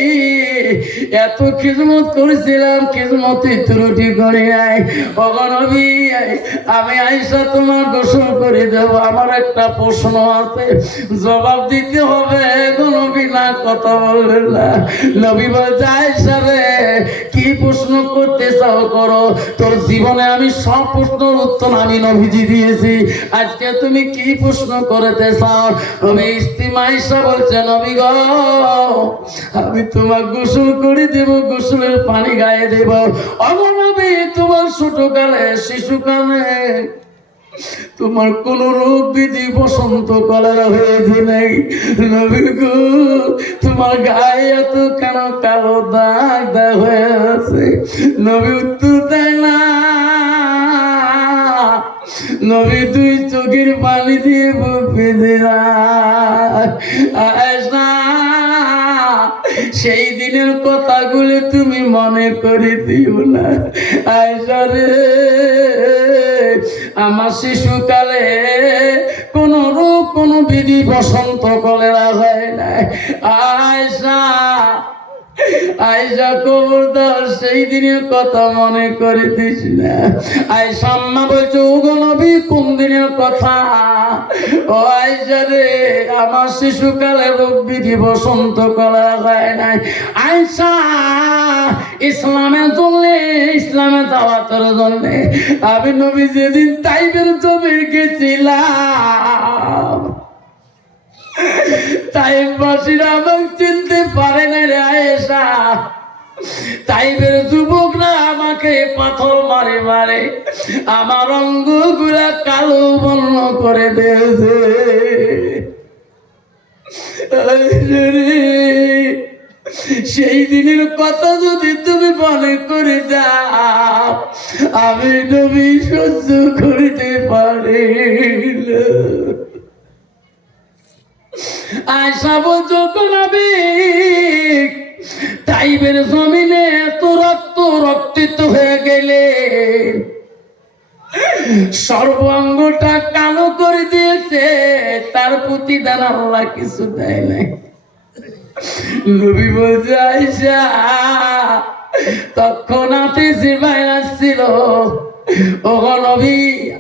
এত খিদমত করেছিলাম, খিদমতে ত্রুটি করে নাই। ও গো নবী আমি আয়েশা তোমার গোসল করে দেব, আমার একটা প্রশ্ন আছে জবাব দিতে হবে। গো নবী না কথা বলবেন না। নবী বলছে আয়েশা রে কি প্রশ্ন করতে চাও করো, তোর জীবনে আমি সব প্রশ্নের উত্তর আমি নবীজি দিয়েছি, আজকে তুমি কি প্রশ্ন করতে চাও? নবী স্ত্রী আয়েশা বলছে নবী গো আমি তোমার গোসল করে দেব, গোসলের পানি গায়ে দেব। অমর নবী তোমার ছোটকালে শিশুকালে তোমার কোন রোগ বিধি বসন্ত কলেরা হয়েছে নাই, নবী গো তোমার গায়ে এত কেন কালো দাগ দাগ হয়ে আছে? নবী উত্তর দেয় না। নবী 2 চোখের পানি দিয়ে বুক ভিজে আয়েশা সেই দিনের কথাগুলো তুমি মনে করে দিও না। আয়েশা রে আমার শিশুকালে কোন রোগ কোন বিধি বসন্ত কলেরা হয় না। আয়েশা আয়েশা খবরদার সেই দিনের কথা মনে করে দিস না। আয়েশা আম্মা বলছে ও গো নবী কোন দিনের কথা? ও আয়েশা রে আমার শিশুকালে রোগ বিধি বসন্ত কলেরা হয় নাই। আয়েশা ইসলামের জন্য, ইসলামের দাওয়াতের জন্য আমি নবী যেদিন তাইফের জমির গেছিলাম তাইফবাসীরা আমাকে চিনতে পারে না রে আয়েশা। তাইফের যুবকরা আমাকে পাথর মারে মারে আমার অঙ্গগুলা কালো বর্ণ করে দিয়েছে। সেই দিনের কথা যদি তুমি মনে করে দাও আমি নবী সহ্য করিতে পারি না। আয়েশা বলছো নবী তাইফের জমিনে এত রক্ত রক্তিত হয়ে গেলে সর্বাঙ্গটা কালো করে দিয়েছে, তার প্রতিদান আল্লাহ কিছু দেয় নাই। নবী বলছে আয়েশা তৎক্ষণাৎ জিব্রাইল আসছিল, ও নবী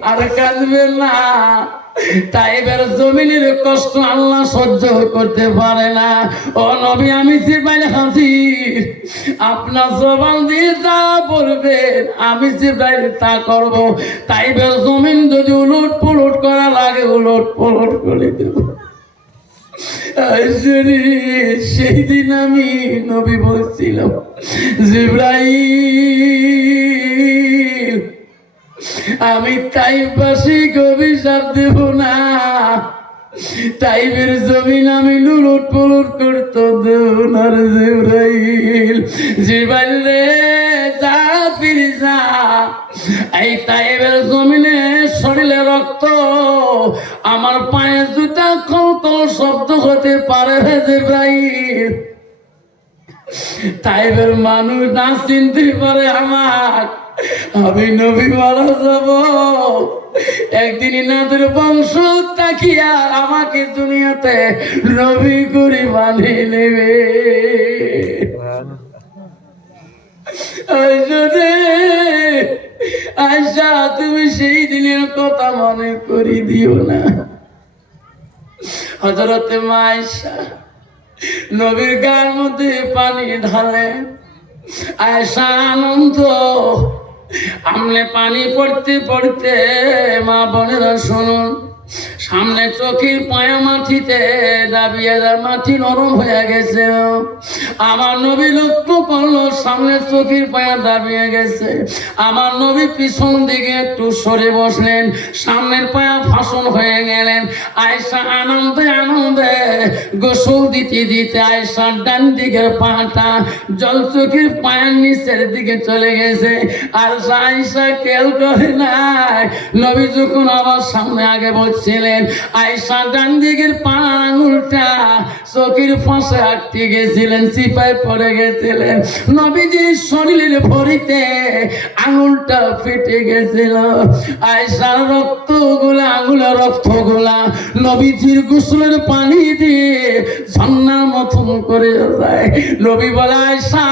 আর কাঁদবেন না, তাইবের জমিনের কষ্ট আল্লাহ সহ্য করতে পারে না। ও নবী আমি জিব্রাইল হাজির, আপনার জবান দিয়ে যা বলবেন আমি জিব্রাইল তা করব। তাইবের জমিন যদি উলট পুলট করা লাগে উলট পুলট করে দেব। সেই দিন আমি নবী বলছিলাম, জিব্রাইল আমি তাইবাসী অভিশাপ দেব না, তাইবের জমিন আমি লুলট পুলট করতে দেব না রে জিব্রাইল। জিব্রাইল রে যা ফিরে যা, এই তাইবের জমিনে শরীরে রক্ত, আমার পায়ে জুতা কল শব্দ হতে পারে রে জিব্রাইল। তাইবের মানুষ না চিনতে পারে আমার, আমি নবী মারা যাব। একদিন ইনাদের বংশ তাকিয়া আমাকে দুনিয়াতে নবী করে বানিয়ে নেবে। আয়সা তুমি সেই দিনের কথা মনে করি দিও না। হযরতে মা আয়েশা নবীর গায়ের মধ্যে পানি ঢালে। আয়েশা আনন্দ, আমনে পানি পড়তে পড়তে মা বোনেরা শুনুন, সামনে চোখের পায়া মাটিতে দাবিয়ে মাটি নরম হয়ে গেছে। আমার নবী লক্ষ্য করলো সামনে চোখের পায়া দাবিয়ে গেছে। আমার নবী পিছন দিকে একটু সরে বসলেন, সামনের পায়া ফাঁসন হয়ে গেলেন। আয়েশা আনন্দে আনন্দে গোসল দিতে দিতে আয়েশার ডান দিকের পাটা জল চোখের পায়ের নিচের দিকে চলে গেছে। আর আয়েশা খেয়াল করে নাই নবী যখন আবার সামনে আগে বলছিলেন, আয়েশা ডান দিকের পা আঙুলটা চোখের ফাঁসে আটকে গেছিলেন, চিপায় পড়ে গেছিলেন। নবীজির শরীরের ভরিতে আঙুলটা ফেটে গেছিল। আয়েশার রক্তগুলা আঙুলের রক্তগুলা নবীজির গোসলের পানি দিয়ে ঝর্ণার মতন করে যায়। নবী বলে, আয়েশা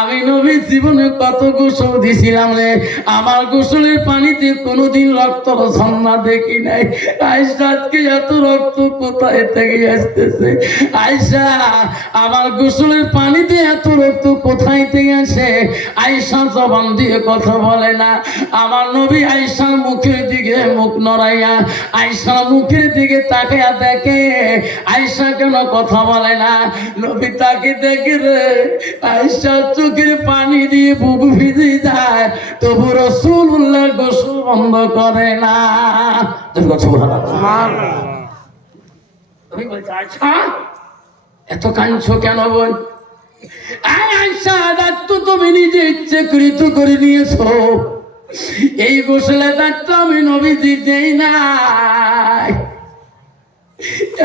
আমি নবী জীবনে কত গোসল দিছিলাম রে, আমার গোসলের পানিতে কোনোদিন রক্ত ঝর্ণা দেখি নাই। আয়েশা আজকে এত রক্ত কোথায় থেকে আসতেছে? আয়েশা আমার গোসলের পানিতে এত রক্ত কোথায় থেকে আসে? আয়েশা জবান দিয়ে কথা বলে না। আমার নবী আয়েশার মুখের দিকে মুখ নড়াইয়া আয়েশার মুখের দিকে তাকাইয়া দেখে আয়েশা কেন কথা বলে না। নবী তাকে দেখে রে আয়েশা চোখের পানি দিয়ে বুক ভিজে যায়, তবু রাসূলুল্লাহ গোসল বন্ধ করে না। আচ্ছা এত কাঁদছো কেন বল? আয়েশা দায়িত্ব তুমি নিজে ইচ্ছে কৃত করে নিয়েছো, এই গোসলের দায়িত্ব আমি নবীজি দেই নাই।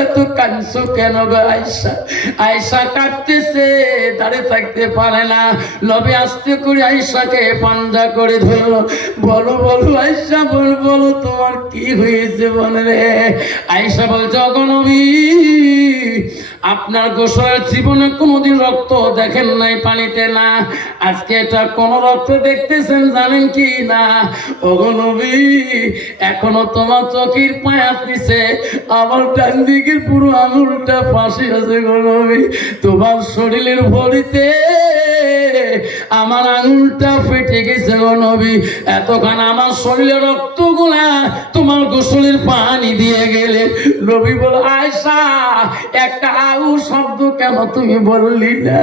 এত কাঁদছো কেন গো আয়েশা? আয়েশা কাঁদতেছে, দাঁড়িয়ে থাকতে পারে না। নবী আস্তে করে আয়েশাকে পাঞ্জা করে ধরলো। বলো বলো আয়েশা, বলো বলো তোমার কি হয়েছে বলে রে? আয়েশা বলছে, ওগো নবী আপনার গোসলের জীবনে কোনোদিন রক্ত দেখেন নাই পানিতে না, আজকে এটা কোন রক্ত দেখতেছেন জানেন কি না? ওগো নবী এখনো তোমার চোখের পায়া দিছে, আমার ডান দিকের পুরো আঙুলটা ফাঁসি আছে গো নবী, তোমার শরীরের ভরিতে আমার আঙুলটা ফেটে গেছে গো নবী। এতক্ষণ আমার শরীরের রক্তগুলা তোমার গোসলের পানি দিয়ে গেলে। নবী বলে, আয়েশা একটা আউ শব্দ কেন তুমি বললি না?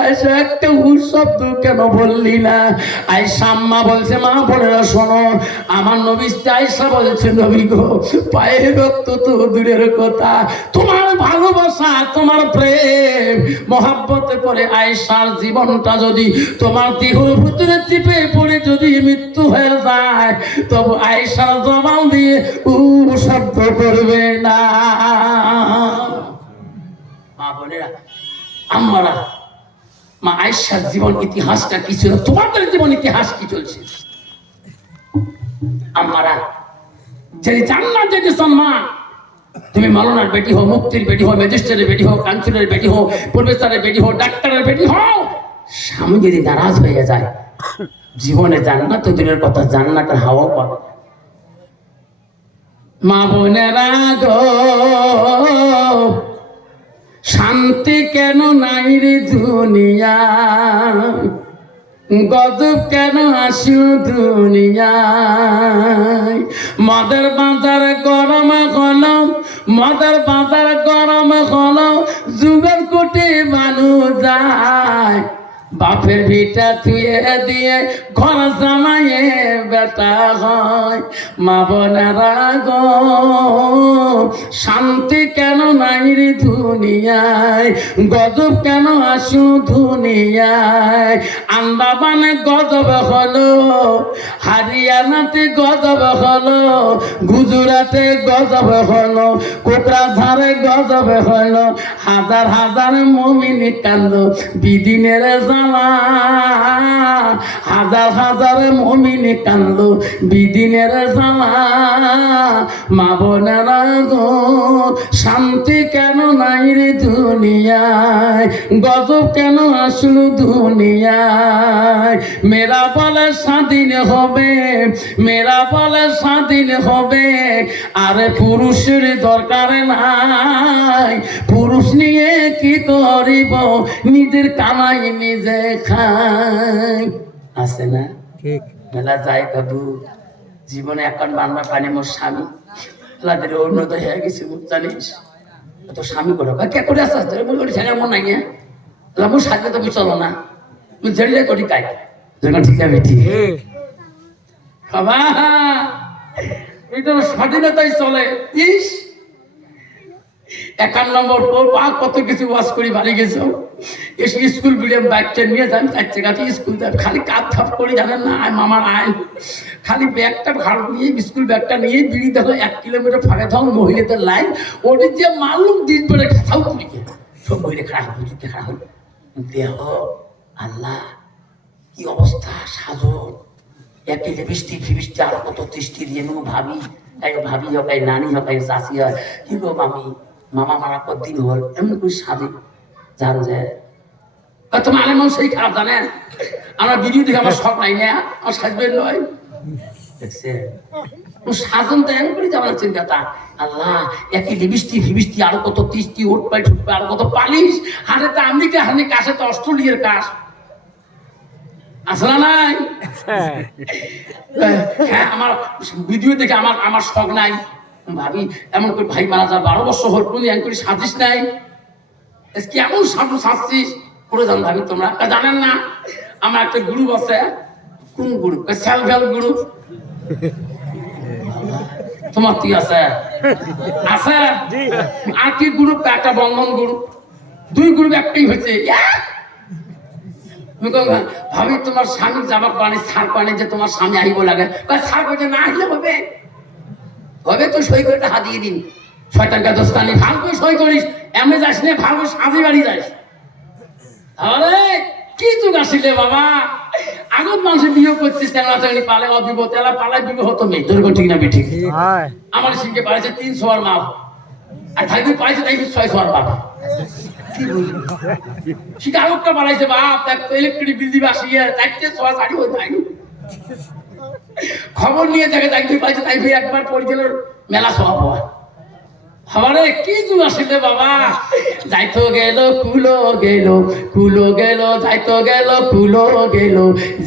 আয়েশা একটা উ শব্দ কেন বললি না? আয়েশা আম্মা বলছে, মা বোনেরা শোনো, আমার নবী আয়েশা বলছে, নবী গো পায়ের রক্ত তো দূরের কথা, তোমার ভালোবাসা তোমার প্রেম মহাব্বতে পড়ে আয়েশার জীবনটা যদি তোমার দেহের ভিতরে চিপে পড়ে যদি মৃত্যু হয়ে যায়, তবু আয়েশার জবান দিয়ে উ শব্দ করবে না। মা বোনেরা আমরা মা আয়েশার জীবন ইতিহাসটা কি ছিল, তোমাদের জীবন ইতিহাস কি চলছে? আমরা যে জান্নাত যেতে সম্মান, তুমি মাওলানার বেটি হও, মুফতির বেটি হও, ম্যাজিস্ট্রেটের বেটি হও, কাউন্সিলরের বেটি হও, প্রফেসরের বেটি হও, ডাক্তারের বেটি হও, স্বামী যদি নারাজ হয়ে যায় জীবনে জান্নাত দূরের কথা, জান্নাতের হাওয়াও পাবে না। মা বোনেরা গো, শান্তি কেন নাই রে দুনিয়া, গজব কেন আসিল দুনিয়ায়। মদের বাজার গরম হলো, মদের বাজার গরম হলো, যুগের কোটি মানুষ যায়। বাপের ভিটা থুয়ে দিয়ে ঘর জামাইয়ে বেটা হয়। মা বোনেরা গো, শান্তি কেন নাই রে দুনিয়ায়, গজব কেন আসু দুনিয়ায়। আন্দামানে গজব হলো, হারিয়ানাতে গজব হলো, গুজরাটে গজব হলো, কোকরাঝাড়ে গজব হলো। হাজার হাজার মুমিন কান্দো বিদিনের জ্বালা, হাজার হাজার মুমিন কান্দো বিদিনের জ্বালা। মা বোনেরা গো, শান্তি কেন নাই রে দুনিয়ায়, গজব কেন আসলো দুনিয়ায়। মেয়েরা বলে স্বাধীন হবে, মেয়েরা বলে স্বাধীন হবে, আরে পুরুষের দরকার নাই। পুরুষ নিয়ে কি করিব, নিজের কামাই নিজে খাই। আছে না ঠিক? মেলা যাই বাবু, জীবনে এখন বাংলা পানি মোর স্বামী তাদের উন্নত হয়ে গেছে, জানিস তো স্বামী করো কে করে আসতে ছেলে মন নাই মোর সাথে তুমি চলো না, তুমি জেলে করি কাই যখন ঠিক আছে ঠিক বাবা, এটা স্বাধীনতাই চলে। ইস 51 নম্বর কত কিছু ওয়াজ করি বাড়ি গেছো, এসে স্কুল মিডিয়াম বাচ্চা নিয়ে যান, চারটে কাছে স্কুল খালি কাপ থাপ করি, জানেন না মামার আইন, খালি ব্যাগটা ভাড় নিয়ে স্কুল ব্যাগটা নিয়ে বিড়ি দেখো 1 কিলোমিটার ফাঁকে থাকুন মহিলাদের লাইন, ওটি যে মালুম দিন পরে খাও করি সব মহিলা খারাপ হচ্ছে, খারাপ হল দেহ। আল্লাহ কি অবস্থা, সাজো একে বৃষ্টি ফিবৃষ্টি আরো কত দৃষ্টি দিয়ে নেবো ভাবি, তাই ভাবি হোক, নানি হোক, চাষি হয়, কি গো মামি মামা মারা কতদিন হল, এমন করে সাজে জান যে তোমার আলে মানুষ সেই খারাপ জানেন। আমরা ভিডিও দেখে আমার শখ নাই না, আমার সাজবেন নয় দেখছে সাজন তো এমন করে যাবার চিন্তা। আল্লাহ একই লিপস্টিক ফিবৃষ্টি আরো কত তৃষ্টি উঠপাই ঠুটপাই আরো কত পালিশ, হাতে তো আমেরিকা হাতে কাছে তো অস্ট্রেলিয়ার কাশ আসলে নাই। হ্যাঁ আমার ভিডিও দেখে আমার আমার শখ নাই, ভাবি এমন করে ভাই মারা যা 12 বছর হল তুমি এমন করে সাজিস নাই, কেমন সাজু সাজছিস করে যান ভাবি। তোমরা জানেন না আমার একটা গ্রুপ আছে, কোন গ্রুপ? Self help group. তোমার কি আছে? আছে আর কি গ্রুপ? একটা বন্ধন গ্রুপ, 2 গ্রুপ একটাই হয়েছে। ভাবি তোমার স্বামী জামা পানি ছাড় পানি যে তোমার স্বামী আইব লাগে, ছাড় করতে না আসলে হবে, হবে তো সই করে হাত দিয়ে দিন। শয়তানকা দোস্তানি ভালো করে সই করিস, এমনি যাস না ভালো সাজি বাড়ি যাস। আরে কি যুগ আসিলে বাবা, আগত মানুষের বিয়ে করছিস তেলা পালে অবিবাহ, তেলা পালায় বিবাহ হতো মেয়ে তোর ঠিক না ঠিক? আমার সিংকে পাইছে 300 আর মাপ, আর থাকবে পাইছে তাই 600 আর বাপ। কি বুঝলি শিকারকটা বানাইছে বাপ, দেখ তো ইলেকট্রিক বিল দিবে আসিয়ে 4-6 শাড়ি হয়ে যায়। খবর নিয়ে দেখে চাকরি পাইছে তাই একবার পরিচাল মেলা সব হওয়া। আমারে কি যুগ আসলে বাবা, যাইতো গেল কুলো গেল, কুলো গেল যাইতো গেল কুলো গেল,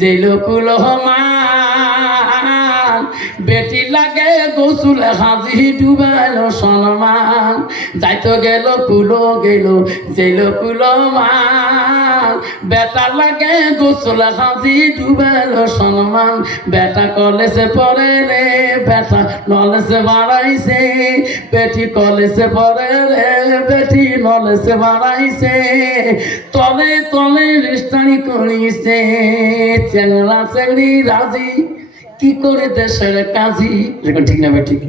জেলো কুলো মান বেটি লাগে গোসুল হাজি ডুবাইল সলমান। যাইতো গেল কুলো গেল, জেলো কুলো মান বেটা লাগে গোসুল হাজি ডুবাইল সলমান। বেটা কলেজে পড়ে রে, বেটা নলেজে বাড়াইছে, বেটি কলেজে পড়ে রে, বেটি নলেজে বাড়াইছে, তলে তলে রেস্টানি করিছে, চেংড়া চেংড়ি রাজি কি করে দেশের কাজী। ঠিক না ঠিক?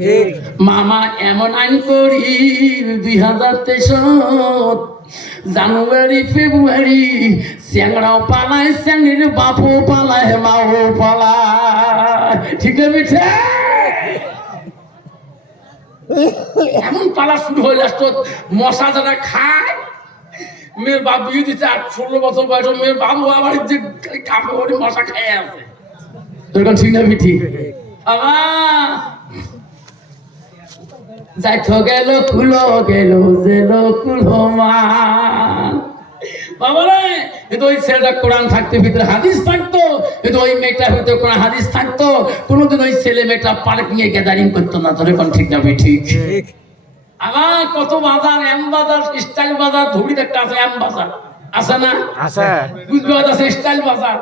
মামা এমন আইন করি 2023 জানুয়ারি ফেব্রুয়ারি, চ্যাংড়াও পালায় চ্যাংড়ির বাপও পালায় মাও পালায়। ঠিক না মিঠে? এমন পালা শুরু হয়ে আসতো, মশা যারা খায়, মেয়ের বাপ বিয়ে দিচ্ছে 16 বছর বয়স, মেয়ের বাবু আবার যে কাপড় মশা খেয়ে আছে। তোর ঠিক না বিঠি আমার যাইতো গেল কুলো গেল জেল কুলো মান বাবা রে কিন্তু ওই ছেলেটা কোরআন থাকতে ভিতরে হাদিস থাকতো কিন্তু ওই মেয়েটার ভিতরে কোরআন হাদিস থাকতো কোনোদিন ওই ছেলে মেয়েটা পার্কিং এ গ্যাদারিং করতো না তোর এখন ঠিক না ঠিক আমার কত বাজার এম বাজার স্টাইল বাজার ধুবড়িতে একটা আছে এম বাজার আছে না আছে কুচবিহার আছে স্টাইল বাজার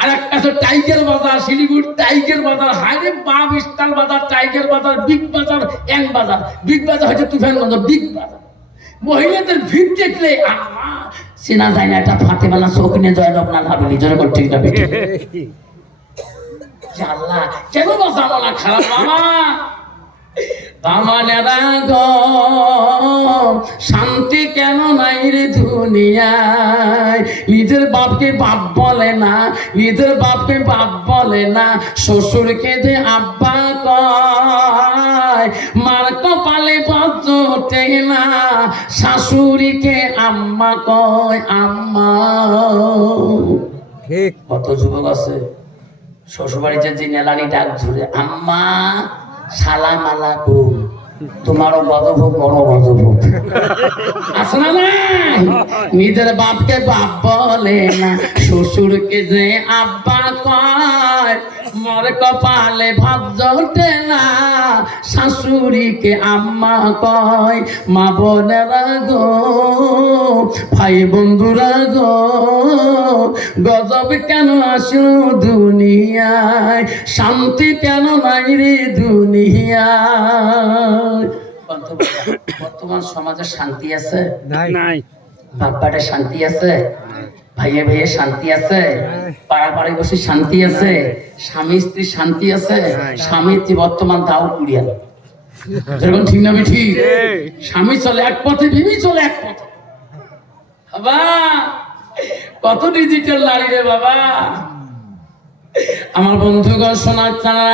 আর একটা আছে টাইগার বাজার শিলিগুড়ি টাইগার বাজার হাইরে বাম স্টাইল বাজার টাইগার বাজার বিগ বাজার এম বাজার বিগ বাজার হচ্ছে তুফানগঞ্জ বিগ বাজার মহিলাদের ভিড় দেখলে চেনা যায় না একটা ফাতেমালা চোখ নিয়ে জয়নব না ভাবিনি জোরে করে ঠিক না বেটি আল্লাহ কেন বাঁচাবো না খারাপ মামা আমানেরা গো শান্তি কেন নাই রে দুনিয়ায় নিজের বাপকে বাপ বলে না নিজের বাপকে বাপ বলে না শ্বশুরকে যে আব্বা কয় মার কপালে বাজতে না শাশুড়িকে আম্মা কয় আম্মা ঠিক কত যুবক আছে শ্বশুরবাড়িতে যে নেলানি ডাক ধরে আম্মা সালাম আলাইকুম তোমারও গজভোগ বড় গজভোগ আছে না নিজের বাপকে বাপ বলে না শ্বশুরকে যে আব্বা কয় মর কপালে ভাত জোটে না শাশুড়িকে আম্মা কয় মা বোনেরা গো ভাই বন্ধুরা গো গজব কেন আসলো দুনিয়ায় শান্তি কেন নাই রে দুনিয়ায় বর্তমান সমাজে শান্তি আছে নাই বাপ্পাটা শান্তি আছে ভাইয়ে ভাইয়ে শান্তি আছে পাড়া পাড়ি বসে শান্তি আছে স্বামী স্ত্রী শান্তি আছে স্বামী স্ত্রী বর্তমান দাও কুড়িয়া যেরকম ঠিক না ঠিক স্বামী চলে এক পথে বিবি চলে এক পথে বাবা কত ডিজিটাল নারী রে বাবা আমার বন্ধুগণ শোনার চানা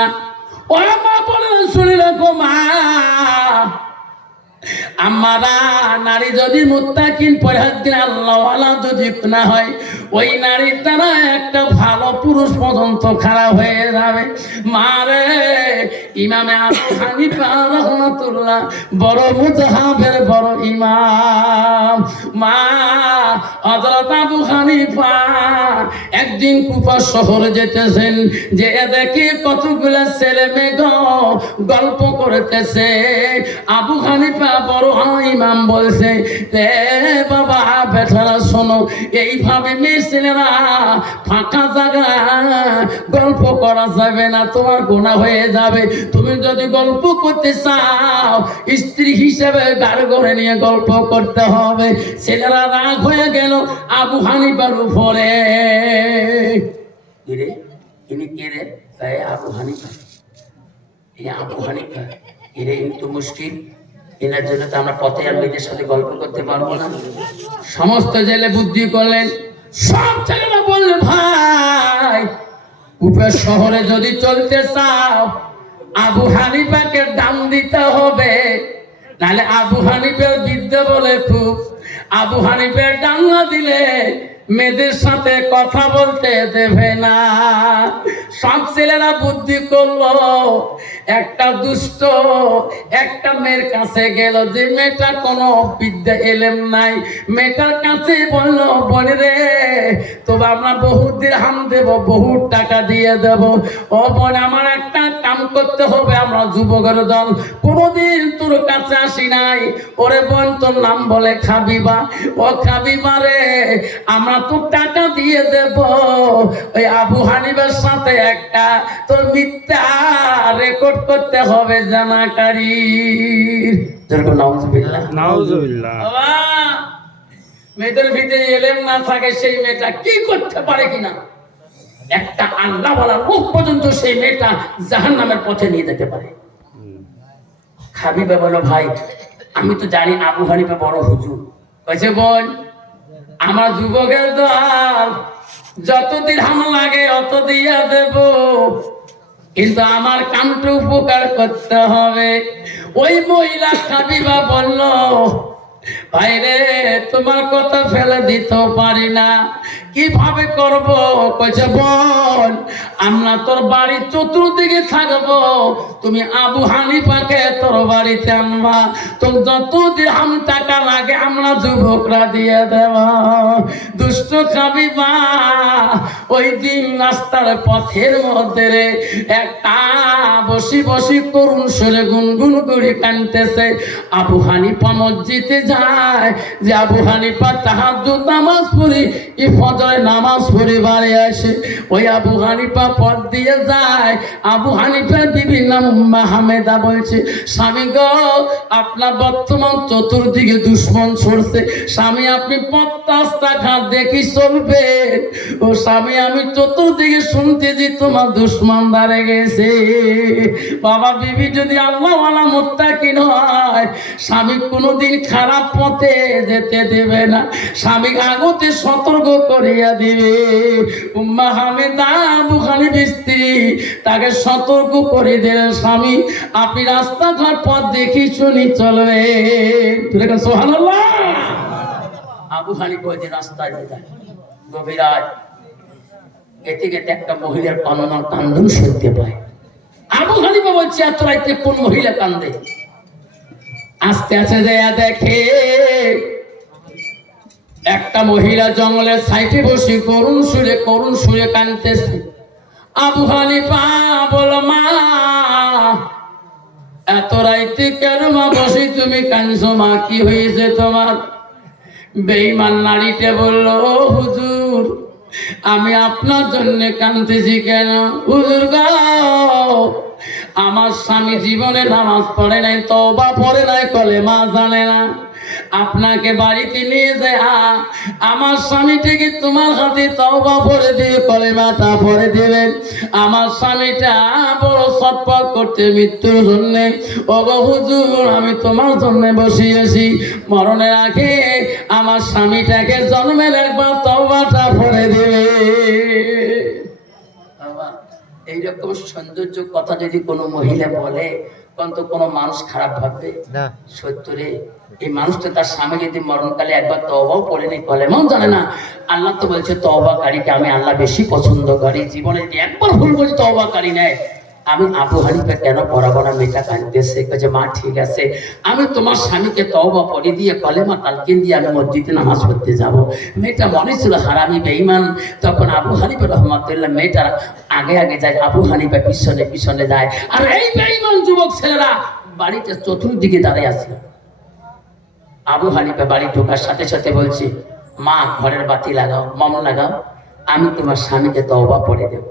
ওরা মা বলে শুনে রাখো মা আমারা নারী যদি মুত্তাকিন পরহেজগার আল্লাহওয়ালা যদি না হয় ওই নারীর দ্বারা একটা ভালো পুরুষ পর্যন্ত খারাপ হয়ে যাবে মারে ইমামে আবু হানিফা রাহমাতুল্লাহ বড় মুতাহাবের বড় ইমাম মা হযরত আবু হানিফা একদিন কুফা শহরে যেতেছেন যে দেখে কতগুলা ছেলে মেয়ে গল্প করতেছে আবু হানিফা বড় ইমাম বলছে রে বাবা বেটারা শোনো এইভাবে মেয়ে ছেলেরা ফাঁকা জায়গা গল্প করা যাবে না তোমার গুনাহ হয়ে যাবে তুমি যদি গল্প করতে চাও স্ত্রী হিসেবে গাড় ঘরে নিয়ে গল্প করতে হবে ছেলেরা রাগ হয়ে গেল আবু হানিফার উপরে রে ইনি কে রে আবু হানিফা এই আবু হানিফা এরে কিন্তু মুশকিল এনার জন্য তো আমরা পথে আর মেয়েদের সাথে গল্প করতে পারবো না সমস্ত জেলে বুদ্ধি করলেন সব ছেলেরা বললেন ভাই উপর শহরে যদি চলতে চাও আবু হানিফাকে দাম দিতে হবে নাহলে আবু হানিফার বিদ্যা বলে খুব আবু হানিফার দাম না দিলে মেয়েদের সাথে কথা বলতে দেবে না সব ছেলেরা বুদ্ধি করলো একটা দুষ্ট একটা মেয়ের কাছে গেল যে মেয়েটা কোনো বিদ্যা এলেম নাই মেয়েটার কাছে বললো বলে রে তবে আমরা বহুত দিরহাম দেব বহুত টাকা দিয়ে দেব ও বোন আমার একটা কাম করতে হবে আমরা যুবকের দল কোনোদিন তোর কাছে আসি নাই ওরে বোন তোর নাম বলে খাবিবা ও খাবিবা রে আমরা তো টাকা দিয়ে দেব ওই আবু হানিফার সাথে একটা তোর মিথ্যা রেকর্ড করতে হবে জানাকারীর যেরকম নাউজুবিল্লাহ নাউজুবিল্লাহ বাবা মেয়েদের ভিতরে এলেম না থাকে সেই মেয়েটা কি করতে পারে কিনা একটা আল্লাহ বলার মুখ পর্যন্ত সেই মেয়েটা জাহান্নামের পথে নিয়ে যেতে পারে খাবিবা বলো ভাই আমি তো জানি আবু হানিফা বড় হুজুর কইছে বোন আমার যুবকের দল যত দিরহাম লাগে অত দিয়া দেব কিন্তু আমার কামটা উপকার করতে হবে ওই মহিলা খাবিবা বলল ভাই রে তোমার কথা ফেলে দিতেও পারি না, কিভাবে করব? কইছে বল আমরা তোর বাড়ির চতুর্দিকে থাকবো, তুমি আবু হানিফাকে তোর বাড়িতে আনবা, তোর যত দিরহাম টাকা লাগে আমরা যুবকরা দিয়ে দেব। দুষ্ট খাবি মা। ওই দিন রাস্তার পথের মধ্যে রে একটা বসি বসি করুণ সুরে গুনগুন করে কানতেছে। আবু হানিফা মসজিদে যায়, যে আবু হানিফা তাহাজ্জুদ নামাজ পড়ি এই ফজরে নামাজ পড়ে বাড়ি আসে। ওই আবু হানিফা পথ দিয়ে যায়, আবু হানিফার বিবির নাম উম্মে হামেদা বলছে, স্বামী গো আপনার বর্তমান চতুর্দিকে দুশ্মন ছড়ছে, স্বামী আপনি পথ ঘাট দেখি চলবে। ও স্বামী আমি চতুর্দিকে শুনতেছি তোমার দুশ্মন দাঁড়ে গেছে। বাবা বিবি যদি আল্লাহওয়ালা মুত্তাকিন হয়, স্বামী কোনোদিন খারাপ পথে যেতে দেবে না, স্বামী আগতে সতর্ক করিয়া দিবে। উম্মে হামেদা আবু হানিফার স্ত্রী তাকে সতর্ক করে দিলেন, স্বামী আপনি রাস্তাঘাট পথ দেখি শুনি চলবে। সুবহানাল্লাহ। আবু হানিফা ওই যে রাস্তায় যায়, গভীর রাত, এতে গেতে একটা মহিলার কান্নার কান্দন শুনতে পায়। আবু হানিফা বলছে এত রাতে কোন মহিলা কান্দে? আস্তে আস্তে যায় দেখে একটা মহিলা জঙ্গলের সাইডে বসে করুণ সুরে কাঁদতেছে। আবু হানিফা বল মা এত রাইতে কেন মা বসে তুমি কাঁদছো? মা কি হয়েছে তোমার? বেঈমান নারীটা বলল, হুজুর আমি আপনার জন্য কাঁদতেছি। কেন হুজুর গো? আমার স্বামী জীবনে নামাজ পড়ে নাই, তওবা পড়ে নাই, কলেমা জানে না। আপনাকে বাড়িতে নিয়ে যায় আমার স্বামীটাকে তোমার হাতে তওবা পড়ে দিয়ে কলেমাটা পড়ে দেবেন। আমার স্বামীটা বড় ছটফট করতে মৃত্যুর জন্য। ওগো হুজুর আমি তোমার জন্য বসিয়েছি, মরণের আগে আমার স্বামীটাকে জন্মের একবার তওবাটা পড়ে দেবে। এইরকম সৌন্দর্য কথা যদি কোনো মহিলা বলে তখন তো কোনো মানুষ খারাপ ভাববে না। সত্যরে এই মানুষটা তার স্বামী যদি মরণকালে একবার তওবাও পড়েনি, কলেমাও জানে না, আল্লাহ তো বলছে তওবাকারীকে আমি আল্লাহ বেশি পছন্দ করি। জীবনে যদি একবার ভুল বলি তওবাকারী নেয়। আমি আবু হানিফা কেন পড়াবো না? মেয়েটা কাঁদতেছে, কাজে মা ঠিক আছে আমি তোমার স্বামীকে তওবা পড়ে দিয়ে কলেমা তালকিন দিয়ে আমি মসজিদে নামাজ পড়তে যাব। মেয়েটা মনে ছিল হারামি বেঈমান। তখন আবু হানিফা রহমাতুল্লাহ মেয়েটা আগে আগে যায়, আবু হানিফা পিছনে পিছনে যায়, আর এই বেঈমান যুবক ছেলেরা বাড়িতে চতুর্দিকে দাঁড়িয়ে আছে। আবু হানিফা বাড়ি ঢোকার সাথে সাথে বলছে, মা ঘরের বাতি লাগাও, মম লাগাও, আমি তোমার স্বামীকে তওবা পড়ে দেব।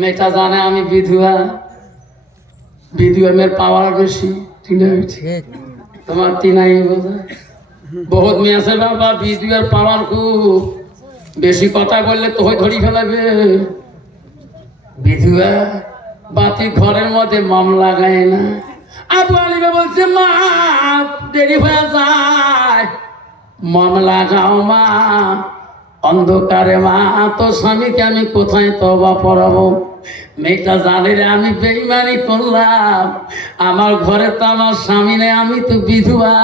মেয়েটা জানে আমি বিধবা, বিধবা মেয়ের পাওয়ার বেশি। তোমার তিনাই বোঝা বহুত মেয়ে আছে বাবা, বিধবার পাওয়ার খুব বেশি, কথা বললে তো ধরি ফেলাবে। বিধবা বাতি ঘরের মধ্যে মম লাগায় না। আবু হানিফা বলছে মা দেরি হয়ে যায়, মম লাগাও মা। অন্ধকারে মা তো স্বামীকে আমি কোথায় তওবা পড়াবো? মেয়েটা জানে রে আমি বেঈমানি করলাম, আমার ঘরে তো আমার স্বামী নেই, আমি তো বিধবা।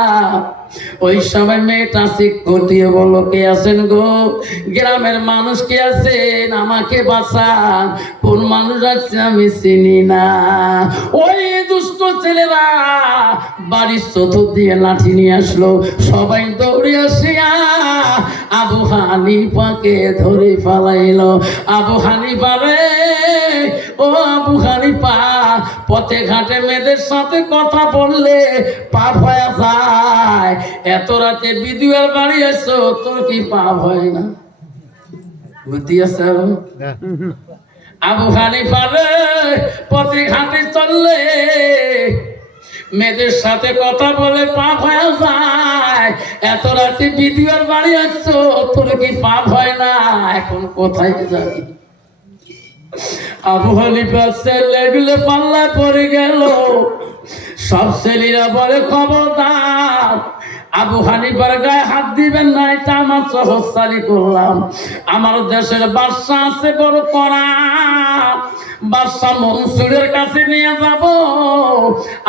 ওই সময় মেয়েটা চিৎকার দিয়ে বললো, কে আছেন গো? গ্রামের মানুষ কে আছেন? আমাকে বাঁচান, কোন মানুষ আছে আমি চিনি না। ওই দুষ্ট ছেলেরা বাড়ির চতুর্দিকে লাঠি নিয়ে আসলো, সবাই দৌড়ে আসিয়া আবু হানিফাকে ধরে ফেলাইলো। আবু হানিফা রে, ও আবু হানিফা, পথে ঘাটে মেয়েদের সাথে কথা বললে পাপ হয়ে যায়। এত রাতে বিধবার বাড়ি এসো, তোর কি পাপ হয় না? বুদ্ধি আছে আবু হানিফা রে, পথে ঘাটে চললে মেয়েদের সাথে কথা বলে পাপ হয়ে যায়। এত রাতে বিধবার বাড়ি আসছো, তোর কি পাপ হয় না? এখন কোথায় যাবি? আবু হানিফা ছেলেগুলো পাল্লা পড়ে গেল। সব ছেলেরা বলে খবরদার আবু হানিফার গায়ে হাত দিবেন না, এটা আমার সহজসালি করলাম। আমার দেশের বাদশা আছে বড় কড়া, বাদশা মনসুরের কাছে নিয়ে যাব।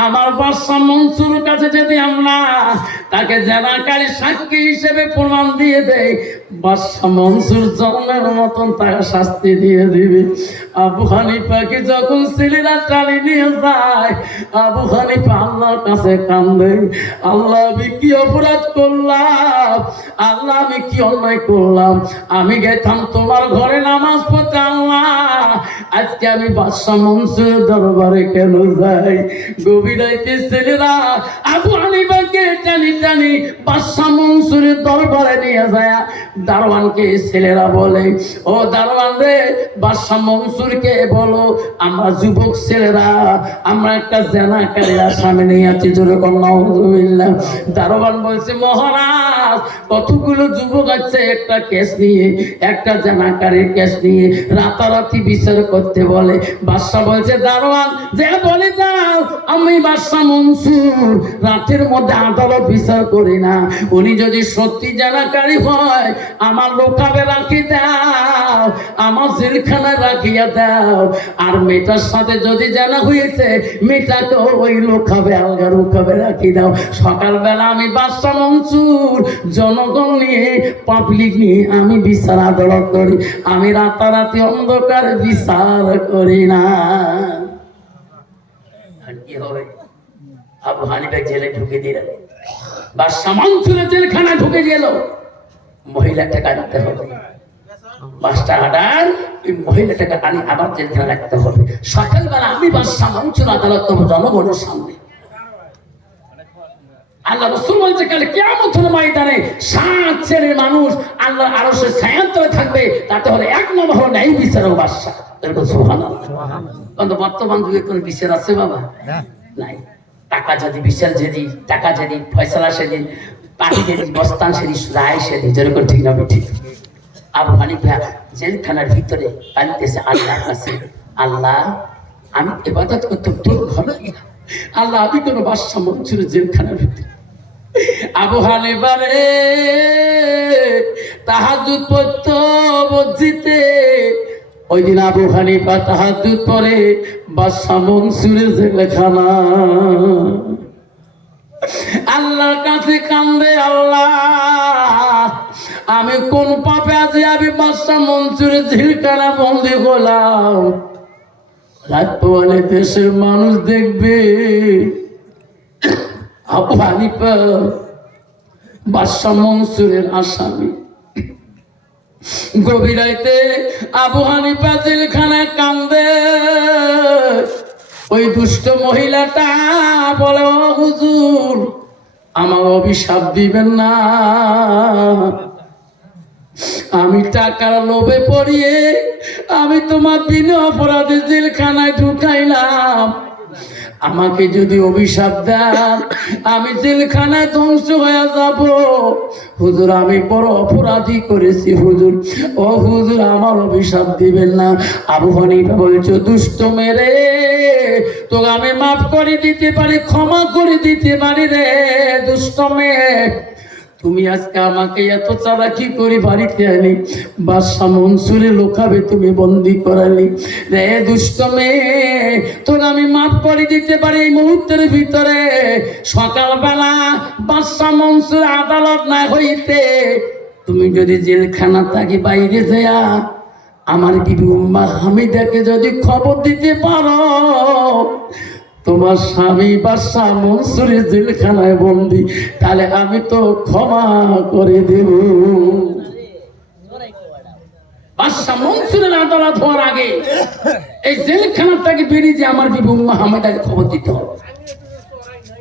আমার বাদশা মনসুরের কাছে যদি আমরা তাকে জেনাকারী সাক্ষী হিসেবে প্রমাণ দিয়ে দেয়, বাদশা মনসুর জন্মের মতন তাকে শাস্তি দিয়ে দিবে। আবু হানিফাকে যখন ছেলেরা টানি নিয়ে যায়, আবু হানিফা আল্লাহর কাছে কান্দে, আল্লাহ আমি কি অপরাধ করলাম, আল্লাহ আমি কি অন্যায় করলাম, আমি গেতাম তোমার ঘরে নামাজ পড়তে, আল্লাহ আজকে আমি বাদশা মনসুরের দরবারে কেন যাই? গভীর রাতে ছেলেরা আবু হানিফাকে টানি টানি বাদশা মনসুরের দরবারে নিয়ে যায়। দারোয়ানকে ছেলেরা বলে, ও দারোয়ান রে, বাদশা মনসুরকে বলো আমরা যুবক ছেলেরা আমরা একটা জেনাকারীর আসামি নিয়ে আছি, জোরে নাউজুবিল্লাহ। দারোয়ান বলছে, মহারাজ কতগুলো যুবক আছে একটা কেস নিয়ে, একটা জেনাকারীর কেস নিয়ে রাতারাতি বিচার করতে বলে। বাদশা বলছে, দারোয়ান যে বলে দাও, আমি বাদশা মনসুর রাতের মধ্যে আদালত বিচার করি না, উনি যদি সত্যি জেনাকারী হয় আমার লোকাবে রাখি দাও, আমার জেলখানায় রাখিয়া দাও, আর মেয়েটার সাথে যদি জানা হয়েছে মেয়েটাকে ওই লোকাবে আলগা লোকাবে রাখি দাও। সকালবেলা আমি বাদশা মনসুর জনগণ নিয়ে পাবলিক নিয়ে আমি বিচার আদালত করি, আমি রাতারাতি অন্ধকার বিচার করি না। কি হবে? আবু হানিফা জেলে ঢুকে দিলেন, বাদশা মনসুরের জেলখানায় ঢুকে গেল। মহিলাটাকে আনতে হবে, বাদশা আডার ওই মহিলাটাকে আনি আবার জেলখানা রাখতে হবে। সকালবেলা আমি বাদশা মনসুর আদালত করবো জনগণের সামনে। আল্লাহ রাসূল বলছে, কাল কিয়ামতের ময়দানে 7 শ্রেণীর মানুষ আল্লাহর আরশের ছায়ার তলে থাকবে, তাতে হলো 1 নম্বর হলো ন্যায় বিচারক বাদশা। সুবহানাল্লাহ। কিন্তু বর্তমান যুগে কোন বিচার আছে বাবা? নাই। টাকা যদি বিচার যদি টাকা যদি ফয়সালা সেদিন, পানি যদি বস্তান সেদিন, রায় সেদিন, যেরকম ঠিক না ঠিক। আবু হানিফা জেলখানার ভিতরে কাঁদতেছে আল্লাহর কাছে, আল্লাহ আমি ইবাদত করতাম তোর ঘরে, আল্লাহ আমি কোনো বাদশা মনসুরের জেলখানার ভিতরে। আবু হানিফা রে তাহাজ্জুদ পড়তো মসজিদে। ওই দিন আবু হানিফা তাহাজ্জুদ পড়ে বাদশা মনসুরের জেলখানা। আল্লাহর কাছে কান্দে, আল্লাহ আমি কোন পাপে আছি আমি বাদশা মনসুরের জেলখানা বন্দি হলাম, রাতওয়ালে দেশের মানুষ দেখবে। আবু হানিফা বাদশা মনসুরের আসামি। গভীর রাতে আবু হানিফা জেলখানায় কান্দে। ওই দুষ্ট মহিলাটা বলে, ও হুজুর আমার অভিশাপ দিবেন না, আমি টাকার লোভে পড়িয়ে আমি তোমার বিনা অপরাধে জেলখানায় ঢুকাইলাম, আমাকে যদি অভিশাপ দেন আমি জেলখানায় ধ্বংস হয়ে যাব। হুজুর আমি বড় অপরাধী করেছি হুজুর, ও হুজুর আমার অভিশাপ দিবেন না। আবু হানিফা বলছো, দুষ্ট মেরে তোকে আমি মাফ করে দিতে পারি, ক্ষমা করে দিতে পারি রে দুষ্ট মেয়ে। তুমি আজকে আমাকে এত চালাকি করে বাড়িতে আনি, বাদশা মনসুরের লোকাবে তুমি বন্দি করালি রে দুষ্ট মেয়ে, তোকে আমি মাফ করে দিতে পারি এই মুহূর্তের ভিতরে। সকালবেলা বাদশা মনসুর আদালত না হইতে তুমি যদি জেলখানা থাকি বাইরে যায়া আমার বিবি উম্মা হামিদাকে যদি খবর দিতে পারো তোমার স্বামী বাদশা মনসুরের জেলখানায় বন্দি, তাহলে আমি তো ক্ষমা করে দেব। বাদশা মনসুরের আদালত হওয়ার আগে এই জেলখানা থেকে বেরিয়ে যে আমার বিবি উম্মা হামিদাকে খবর দিতে হবে,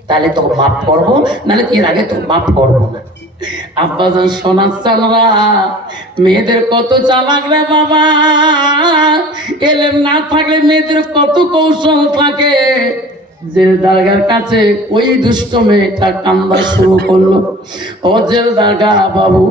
তাহলে তো মাফ করবো, নাহলে এর আগে তো মাফ করবো না। আব্বাজান সোনার চালরা মেয়েদের কত চালাক রে বাবা, এলেম না থাকলে মেয়েদের কত কৌশল থাকে। জেলদারগার কাছে ওই দুষ্ট মেয়েটা কান্দা শুরু করলো, ও জেলদারগা বাবু,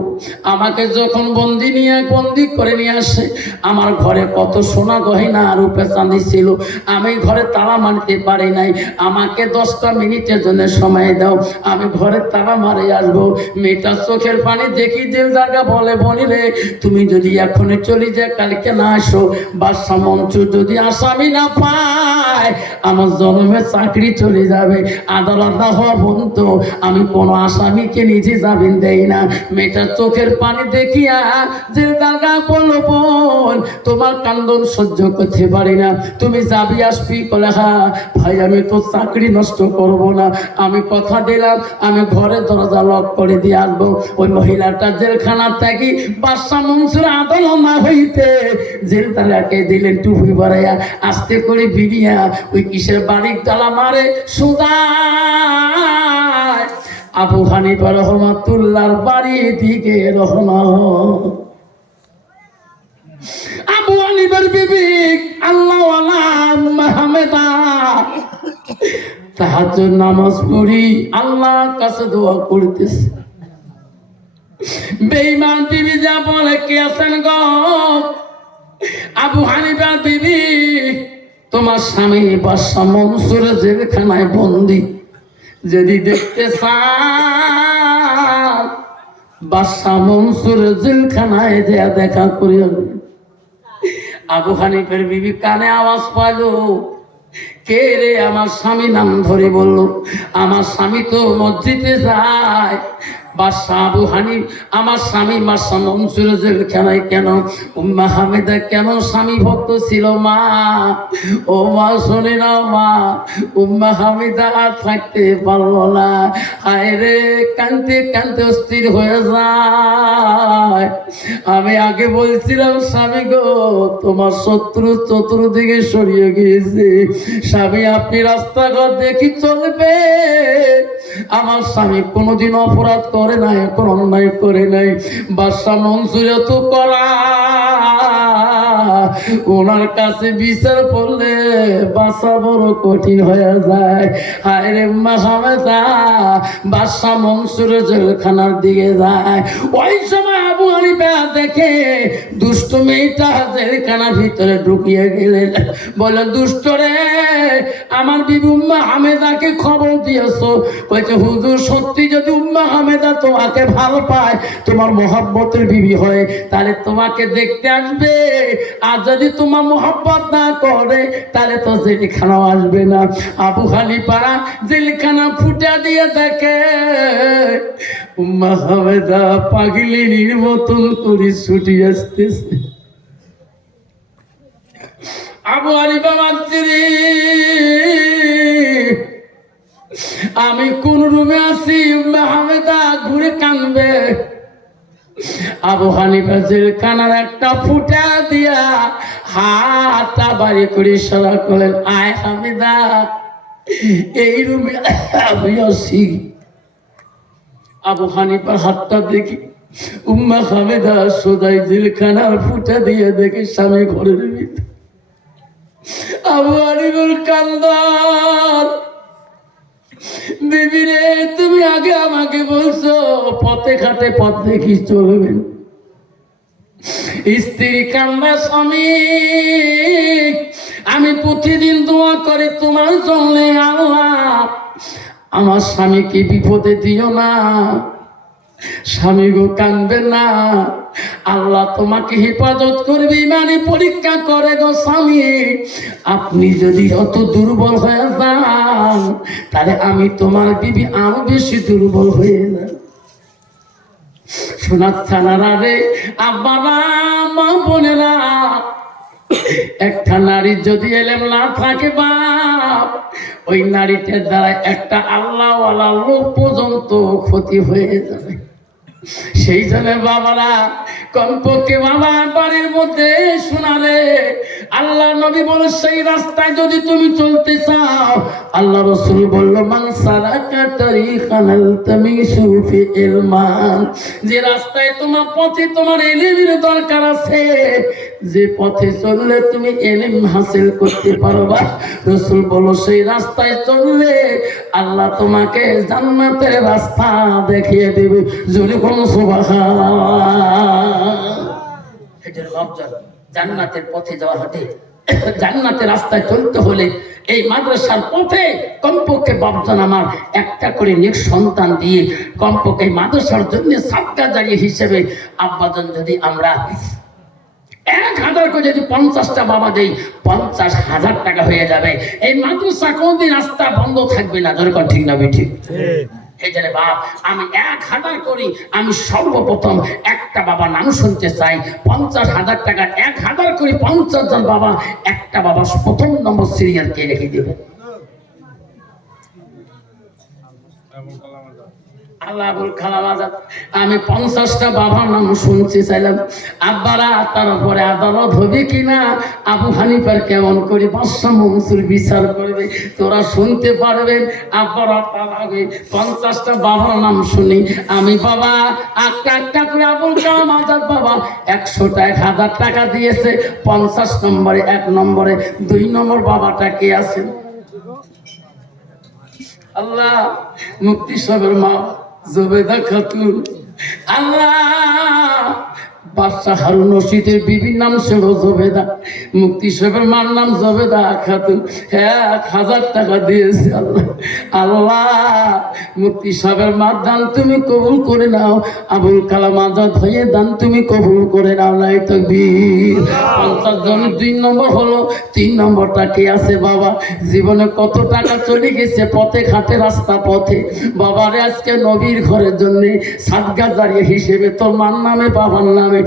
আমাকে যখন বন্দি করে নিয়ে আসে, আমার ঘরে কত সোনা গয়না রূপে চাঁদি ছিল, আমি ঘরে তালা মারতে পারি নাই। আমাকে 10টা মিনিটের জন্য সময় দাও, আমি ঘরে তালা মারে আসবো। মেয়েটা চোখের পানি দেখি জেলদারগা বলে, বলি রে, তুমি যদি এখনই চলে যায়, কালকে না আসো, বাদশাহ মনসুর যদি আসামি না পায়, আমার জন্মের চাকরি চলে যাবে। আদালত না হওয়া পর্যন্ত আমি কোনো আসামিকে নিজে জামিন দেই না। মেয়েটার চোখের পানি দেখিয়া জেলদারগা বলল, বোন, তোমার কান্দন সহ্য করতে পারি না, তুমি যাবি আসবি? বলে, হ্যাঁ ভাই, আমি তো চাকরি নষ্ট করব না, আমি কথা দিলাম আমি ঘরে দরজা লক করে দিয়ে আসবো। ওই মহিলাটা জেলখানা থাকি বাদশাহ মনসুর আদালত না হইতে জেলদারগাকে দিলেন টুপি বাড়াইয়া, আস্তে করে বিরিয়া ওই কিসের বাড়ির তালা মারে সোজা আবু হানিফা রহমাতুল্লাহর বাড়ির দিকে রওনা। আবু হানিফার বিবি আল্লাহওয়ালা হামেদা তাহাজ্জুদ নামাজ পড়ি আল্লাহর কাছে দোয়া করতেছে। বেঈমান বিবি যা বলে, কে আছেন গো? আবু হানিফা বিবি, তোমার স্বামী বাদশাহ মনসুর জেলখানায় বন্দী, যদি দেখতে চান বাদশাহ মনসুর জেলখানায় যে দেখা করে আসবে। আবু হানিফার বিবি কানে আওয়াজ পাইলো, কে রে? আমার স্বামী নাম ধরে বলল, আমার স্বামী তো মসজিদে যায়। বাদশাহ আবু হানিফ, আমার স্বামী বাদশাহ মনসুর জেলখানায় কেন? উম্মা হামিদা কেন স্বামী ভক্ত ছিল মা? ও মা, শুনে নাও মা, উম্মা হামিদা আর থাকতে পারলো না, হায় রে, কানতে কানতে অস্থির হয়ে যায়। আমি আগে বলছিলাম, স্বামী গো, তোমার শত্রু চতুর্দিকে সরিয়ে গিয়েছে, স্বামী আপনি রাস্তাঘাট দেখি চলবে। আমার স্বামী কোনোদিন অপরাধ করে নাই, এখন অন্যায় করে নাই। বাদশাহ মনসুর তো করা, ওনার কাছে বিচার করলে বাঁচা বড় কঠিন হয়ে যায়। হায় রে মাহমেদা, বাদশাহ মনসুর জেলখানার দিকে যায়। ওই সময় আবু হানিফা দেখে দুষ্ট মেয়েটা জেলখানার ভিতরে ঢুকিয়ে গেলেন। বলে, দুষ্ট রে, আমার বিবি উম্মা হামেদাকে খবর দিয়েছো? কইছে, হুজুর, সত্যি যদি উম্মা হামেদা তোমাকে ভালো পায়, তোমার মহব্বতের বিবি হয়, তাহলে তোমাকে দেখতে আসবে। আর যদি তোমার মহব্বত না করে, তাহলে তো জেলখানাও আসবে না। আবু হানিফা জেলখানা ফুটা দিয়ে দেখে উম্মা হামেদা পাগলিনীর মতন করে ছুটি আসতেছে। আবু হানিফা ভাবছে, আমি কোন রুমে আছি, উম্মে হামেদা ঘুরে কানবে। আবু হানিফা জেলখানার একটা ফুটা দিয়া হাতটা বাড়ি করে ইশারা করলেন, আয় হামেদা, এই রুমে আমি আছি। আবু হানিফার হাতটা দেখি উম্মে হামেদা সোজাই জেলখানার ফুটা দিয়ে দেখে স্বামী ঘরের ভিতরে। আবু হানিফার কান্দার, বিবি রে, তুমি আগে আমাকে বলছো পথে ঘাটে পথ দেখি চলবেন। স্ত্রী কান্দা, স্বামী আমি প্রতিদিন দোয়া করে তোমার জন্য, আল্লাহ আমার স্বামীকে বিপদে দিও না। স্বামী গো, কানবে না, আল্লাহ তোমাকে হেফাজত করবে, ইমানে পরীক্ষা করে গো স্বামী। আপনি যদি অত দুর্বল হয়ে যান, তাহলে আমি তোমার বিবি আরো বেশি দুর্বল হয়ে যান। শোনাচ্ছানারা রে, আব্বারা, মা বোনেরা, একটা নারীর যদি এলেম না থাকে বাপ, ওই নারীটার দ্বারা একটা আল্লাহওয়ালা লোক পর্যন্ত ক্ষতি হয়ে যাবে। সেই জন্য বাবারা, কমপক্ষে বাবা বাড়ির মধ্যে শোনারে আল্লাহ নবী বলে সেই রাস্তায় যদি তুমি চলতে চাও, আল্লাহ রাসূল বলল মান সালাকা তারিকান আলতামিসু ফি ইলমান, যে রাস্তায় তোমার পথে তোমার ইলমের দরকার আছে, যে পথে চললে তুমি ইলম হাসিল করতে পারবা, রাসূল বলল সেই রাস্তায় চললে আল্লাহ তোমাকে জান্নাতের রাস্তা দেখিয়ে দেবে। জোরে বলো সুবহানাল্লাহ। এটার অবজার জান্নাতের পথে যাওয়া হতে, জান্নাতের রাস্তায় চলতে হলে এই মাদ্রাসার পথে কমপক্ষে বাপজন আমার একটা করে নেক সন্তান দিয়ে কমপক্ষে এই মাদ্রাসার জন্য সাদকা জারিয়া হিসেবে আব্বাজন যদি আমরা 1000 করে যদি 50টা বাবা দেই 50,000 টাকা হয়ে যাবে। এই মাদ্রাসা কোনদিন রাস্তা বন্ধ থাকবে না। যেরকম ঠিক না ঠিক? এই জন্য বাপ আমি 1000 করি, আমি সর্বপ্রথম একটা বাবা নাম শুনতে চাই। 50,000 টাকা 1000 করি 50 জন বাবা, একটা বাবা প্রথম নম্বর সিরিয়াল কে রেখে দেবে? আল্লাহুল কালাম আজাদ। আমি 50টা বাবার নাম শুনতে চাইলাম। আব্বারা তারপরে আদালত হবে কিনা, আবু হানিফার কেমন করে বাদশা মনসুর বিচার করবে তোরা শুনতে পারবেন। আব্বারা তার আগে 50টা বাবার নাম শুনি আমি বাবা একটা করে আবুল কালাম আজাদ বাবা 100টা 1000 টাকা দিয়েছে। 50 নম্বরে 1 নম্বরে 2 নম্বর বাবাটা কে আছেন? আল্লাহ মুফতি সাহেবের মা জুবেদা খাতুন। আল্লাহ বাদশাহ হারুন রশিদের বিবির নাম ছিল জুবেদা, মুফতি সাহেবের মার নাম জুবেদা খাতুন। 1000 টাকা দিয়েছে। আল্লাহ আল্লাহ মুফতি সাহেবের মার দান তুমি কবুল করে নাও, আবুল কালাম আজাদ হয়ে দান তুমি কবুল করে নাও। নাই তাকবীর। 50 জনের 2 নম্বর হলো। 3 নম্বরটা কে আছে বাবা? জীবনে কত টাকা চলে গেছে পথে ঘাটে রাস্তা পথে, বাবারে আজকে নবীর ঘরের জন্য সাদকা জারিয়া হিসেবে তোর মার নামে বাবার নামে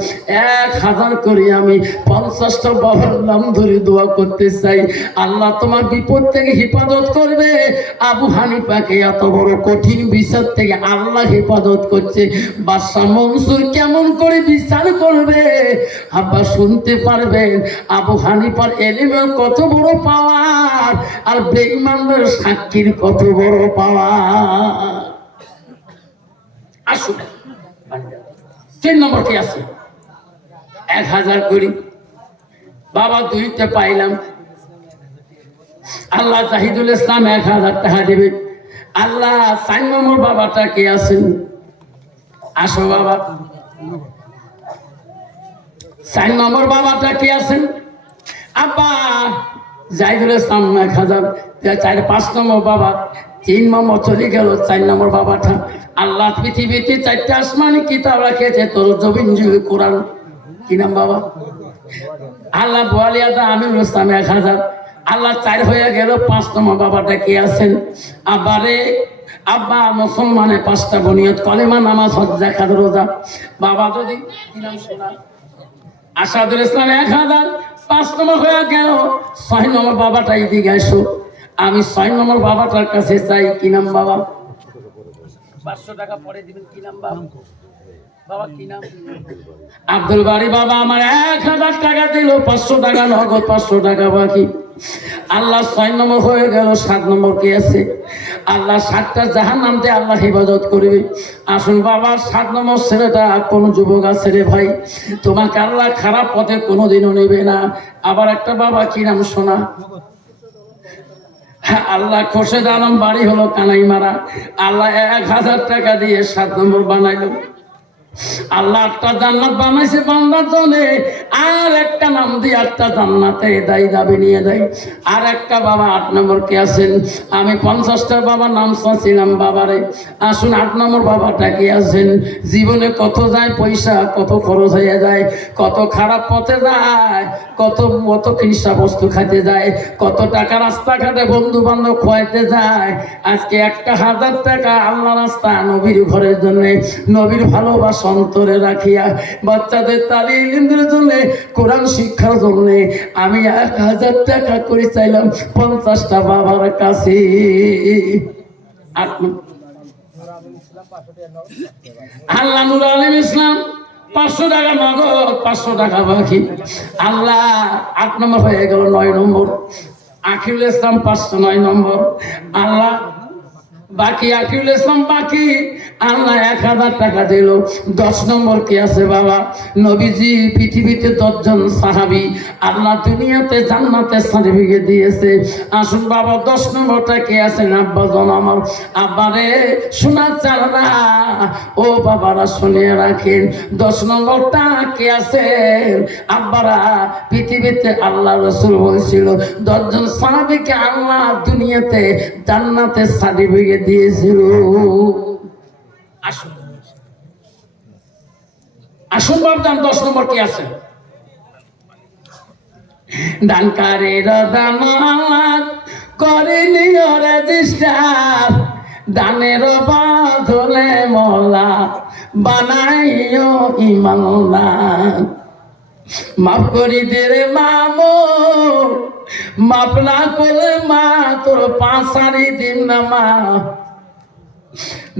1000 করে আমি 50টা বাবার নাম ধরে দোয়া করতে চাই। আল্লাহ তোমার বিপদ থেকে হেফাজত করবে। আবু হানিফাকে এত বড় কঠিন বিচার থেকে আল্লাহ হেফাজত করছে। বাদশা মনসুর কেমন করে বিচার করবে আব্বা শুনতে পারবেন। আবু হানিফার এলিমের কত বড় পাওয়ার, আর বেঈমানদের সাক্ষীর কত বড় পাওয়ার। আসুন 3 নম্বর কি আছে? 1000 করি বাবা 2টা পাইলাম। আল্লাহ জাহিদুল ইসলাম 1000 টাকা দেবে। আল্লাহ 4 নম্বর বাবাটা কে আছেন? আসো বাবা। 4 নম্বর বাবাটা কে আছেন? আব্বা জাহিদুল ইসলাম 1000। 5 নম্বর বাবা, 3 নম্বর চলে গেল। 4 নম্বর বাবাটা আল্লাহ পৃথিবীতে 4টা আসমানি কিতাব রেখেছে, তোর জবিনজিল কোরআন। কি নাম বাবা? আল্লাহ বোয়ালিয়াদা আমিনুল ইসলাম 1000। আল্লাহ 4 হয়ে গেল। 5 নম্বর বাবাটা কে আছেন? আব্বারে আব্বা মুসলমানে 5টা বুনিয়াদ কলেমা নামাজ হজ যাকাত রোজা। বাবা যদি কি নাম শোনা? আসাদুল ইসলাম 1000। 5 নম্বর হয়ে গেল। 6 নম্বর বাবাটা এদিকে আসো। আমি 6 নম্বর বাবাটার কাছে চাই। কি নাম বাবা? 500 টাকা পরে দিবেন। কি নাম বাবা? বাবা কি নাম? আব্দুল বাড়ি বাবা আমার 1000 টাকা দিল। 500 টাকা নগদ, 500 টাকা বাকি। আল্লাহ 6 নম্বর হয়ে গেল। 7 নম্বর কে আছে? আল্লাহ 7টা জাহান্নাম থেকে আল্লাহ হেফাজত করবে। আসুন বাবা 7 নম্বর ছেলেটা কোন যুবক আছে রে ভাই, তোমাকে আল্লাহ খারাপ পথে কোনোদিনও নেবে না। আবার একটা বাবা কি নাম শোনা? আল্লাহ খোরশেদ আলম বাড়ি হলো কানাই মারা। আল্লাহ 1000 টাকা দিয়ে 7 নম্বর বানাইলো। আল্লাহ 8টা জান্নাত বানাইছে বান্দার জন্য, আর একটা নাম দিয়ে 8টা জান্নাতে দায়ী দাবি নিয়ে দেয়। আর একটা বাবা 8 নম্বর কে আছেন? আমি 50টা বাবার নাম চাচ্ছিলাম বাবারে। আসুন 8 নম্বর বাবাটা কে আছেন? জীবনে কত যায় পয়সা, কত খরচ হয়ে যায়, কত খারাপ পথে যায়, কত কৃষা বস্তু খাইতে যায়, কত টাকা রাস্তাঘাটে বন্ধু বান্ধব খোয়াইতে যায়। আজকে 1000 টাকা আল্লাহ রাস্তা নবীর ঘরের জন্য, নবীর ভালোবাসা অন্তরে রাখিয়া বাচ্চাদের তালিমের জন্য, কোরআন শিক্ষার জন্য আমি 1000 টাকা করে চাইলাম 50টা বাবার কাছে। আল্লাহ নুর আলম ইসলাম 500 টাকা নগদ, 500 টাকা বাকি। আল্লাহ 8 নম্বর হয়ে গেল, 9 নম্বর আকিউল ইসলাম 509 নম্বর। আল্লাহ বাকি আকিউল ইসলাম বাকি। আল্লাহ 1000 টাকা দিল। 10 নম্বর কি আছে বাবা? নবীজি পৃথিবীতে 10 জন সাহাবী আল্লাহ দুনিয়াতে জান্নাতে সার্টিফিকেট দিয়েছে। আসুন বাবা 10 নম্বরটা কে আছে? আব্বাজন আমার। আব্বারে শোনা চালনা, ও বাবারা শুনিয়ে রাখেন, 10 নম্বরটা কে আছে? আব্বারা পৃথিবীতে আল্লাহ রাসূল বলছিল 10 জন সাহাবীকে আল্লাহ দুনিয়াতে জান্নাতে সার্টিফিকেট দিয়েছিল। আসুন আসুন বাবজান 10 নম্বর কি আছে? দানকারের দান করেনি রেজিস্টার, দানের বদলে মওলা বানাইও ইমানদার। মাফ করি দে রে মামু, মাফ না করলে মা তোর পাঁচারি দিন না মা।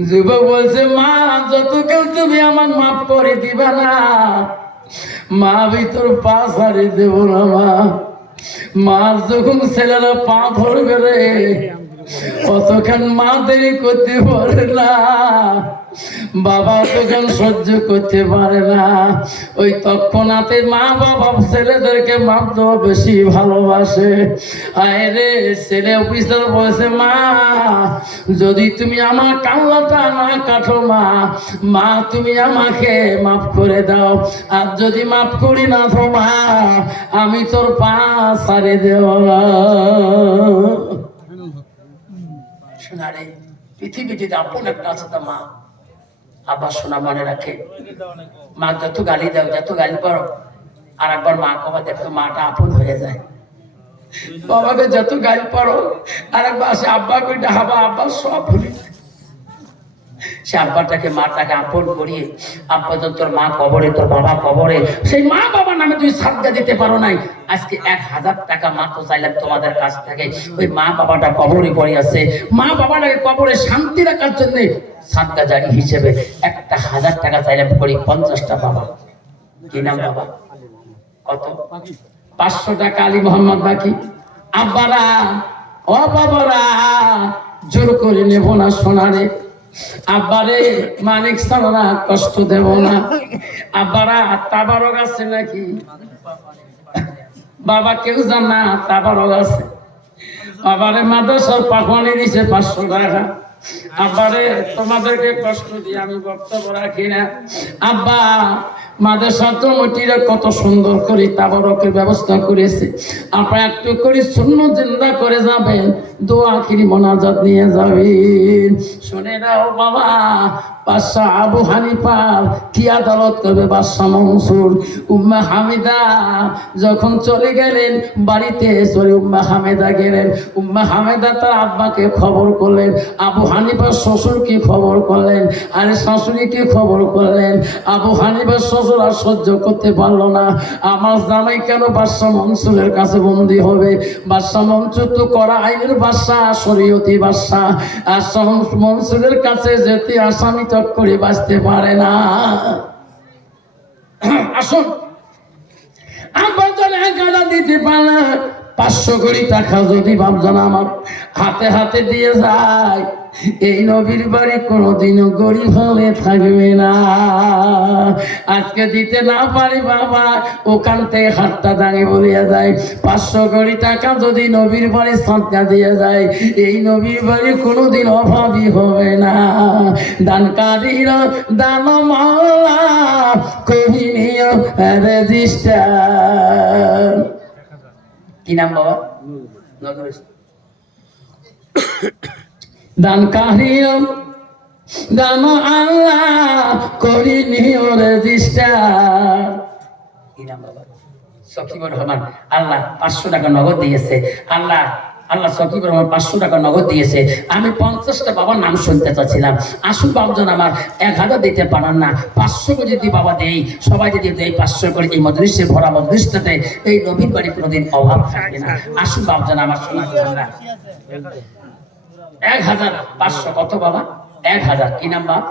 যুবক বলছে মা যত কেউ তুমি আমার মাফ করে দিবা না, মা ভিতর পাঁচারি দেব না মা। মা যখন ছেলেরা পা ধরবে রে অতক্ষণ মা দেরি করতে পারে না, বাবা তখন সহ্য করতে পারে না। ওই তৎক্ষণাতে মা বাবা ছেলেদেরকে মাপ দেওয়া বেশি ভালোবাসে। আয় রে ছেলে অফিসার বলছে মা যদি তুমি আমার কান্নাটা না কাটো মা, মা তুমি আমাকে মাফ করে দাও। আর যদি মাফ করি না তো মা আমি তোর পা ছাড়ে দেব না। শোনা রে পৃথিবীতে আপন একটা আছে তা মা। আবার শোনা মনে রাখে, মা যত গালি দাও যত গালি পারো আর একবার মা কবা দেখো মাটা আপন হয়ে যায়। বাবাকে যত গালি পারো আর একবার আসে আব্বা কইটা হাবা আব্বা সব ভুলে যায়। সে আব্বাটাকে মাটাকে আপন করিয়ে আব্বা তোর মা কবরে তোর বাবা কবরে, সেই মা বাবার নামে তুমি সাদকা দিতে পারো নাই। আজকে 1000 টাকা মা তো চাইলাম তোমাদের কাছ থেকে। ওই মা বাবাটা কবরে পড়ে আছে, মা বাবাটাকে কবরে শান্তি রাখার জন্য সাদকা জারি হিসেবে 1000 টাকা চাইলাম করি 50টা বাবা। কি নাম বাবা? কত? 500 টাকা আলী মোহাম্মদ বাকি। আব্বারা ও বাবারা জোর করে নেব না সোনারে। আব্বারে মানিক সারা কষ্ট দেব না। আব্বারা তাবারক আছে নাকি? বাবা কেউ জান না তাবারক আছে। আবারে মাদ্রাসার পাখওয়ানি দিছে 500 টাকা। আব্বারে তোমাদেরকে কষ্ট দিয়ে আমি বক্তব্য রাখি না। আব্বা মাদ্রাসার কমিটিরা কত সুন্দর করে তাবারকের ব্যবস্থা করেছে। আপনারা একটু করে সুন্নাত জিন্দা করে যাবেন, দোয়া আখিরি মোনাজাত নিয়ে যাবেন। শুনে নাও বাবা, বাদশাহ আবু হানিফার কি আদালত করবে বাদশাহ মনসুর। উম্মে হামিদা যখন চলে গেলেন বাড়িতে, চলে উম্মে হামিদা গেলেন। উম্মে হামিদা তার আব্বাকে খবর করলেন, আবু হানিফার শ্বশুরকে খবর করলেন, আরে শাশুড়িকে খবর করলেন। আবু হানিফার শ্বশুর আর সহ্য করতে পারলো না, আমার জামাই কেন বাদশাহ মনসুরের কাছে বন্দী হবে? বাদশাহ মনসুর তো করা আইনের বাদশাহ, শরীয়তি বাদশাহ, আর মনসুরের কাছে যেতে আসামি চট করে বাঁচতে পারে না। আসুন আব্বা চলে গাড়া দিতে পারে 500 কোটি টাকা যদি বাপজান আমার হাতে হাতে দিয়ে যায়, এই নবীর বাড়ি কোনোদিনও গরিব হলে থাকবে না। আজকে দিতে না পারি বাবা, ওখান থেকে হাতটা দাঁড়িয়ে বলিয়া যায় 500 কোটি টাকা যদি নবীর বাড়ি সৎকা দিয়ে যায়, এই নবীর বাড়ি কোনোদিন অভাবী হবে না। দানকারীর দান মাওলা কহিনিও রেজিস্টার। কি নাম বাবা? দানকারীর দান আল্লাহ করিনিও রেজিস্টার। কি নাম বাবা? সকিবুর রহমান। আল্লাহ 500 টাকা নগদ দিয়েছে। আল্লাহ সকিবুর রহমান 500 টাকা নগদ দিয়েছে। আমি 50টা বাবার নাম শুনতে চাচ্ছিলাম। আসুন বাবজন আমার 1000 দিতে পারেন না, 500 করে যদি বাবা দেই, সবাই যদি দেই 500 করে, এই মজলিসে ভরা মজলিসটাতে এই নবীর বাড়ি কোনোদিন অভাব থাকবে না। আসুন বাবজন আমার শোনা 1000 500 কত বাবা? 1000 কি নাম বাবা?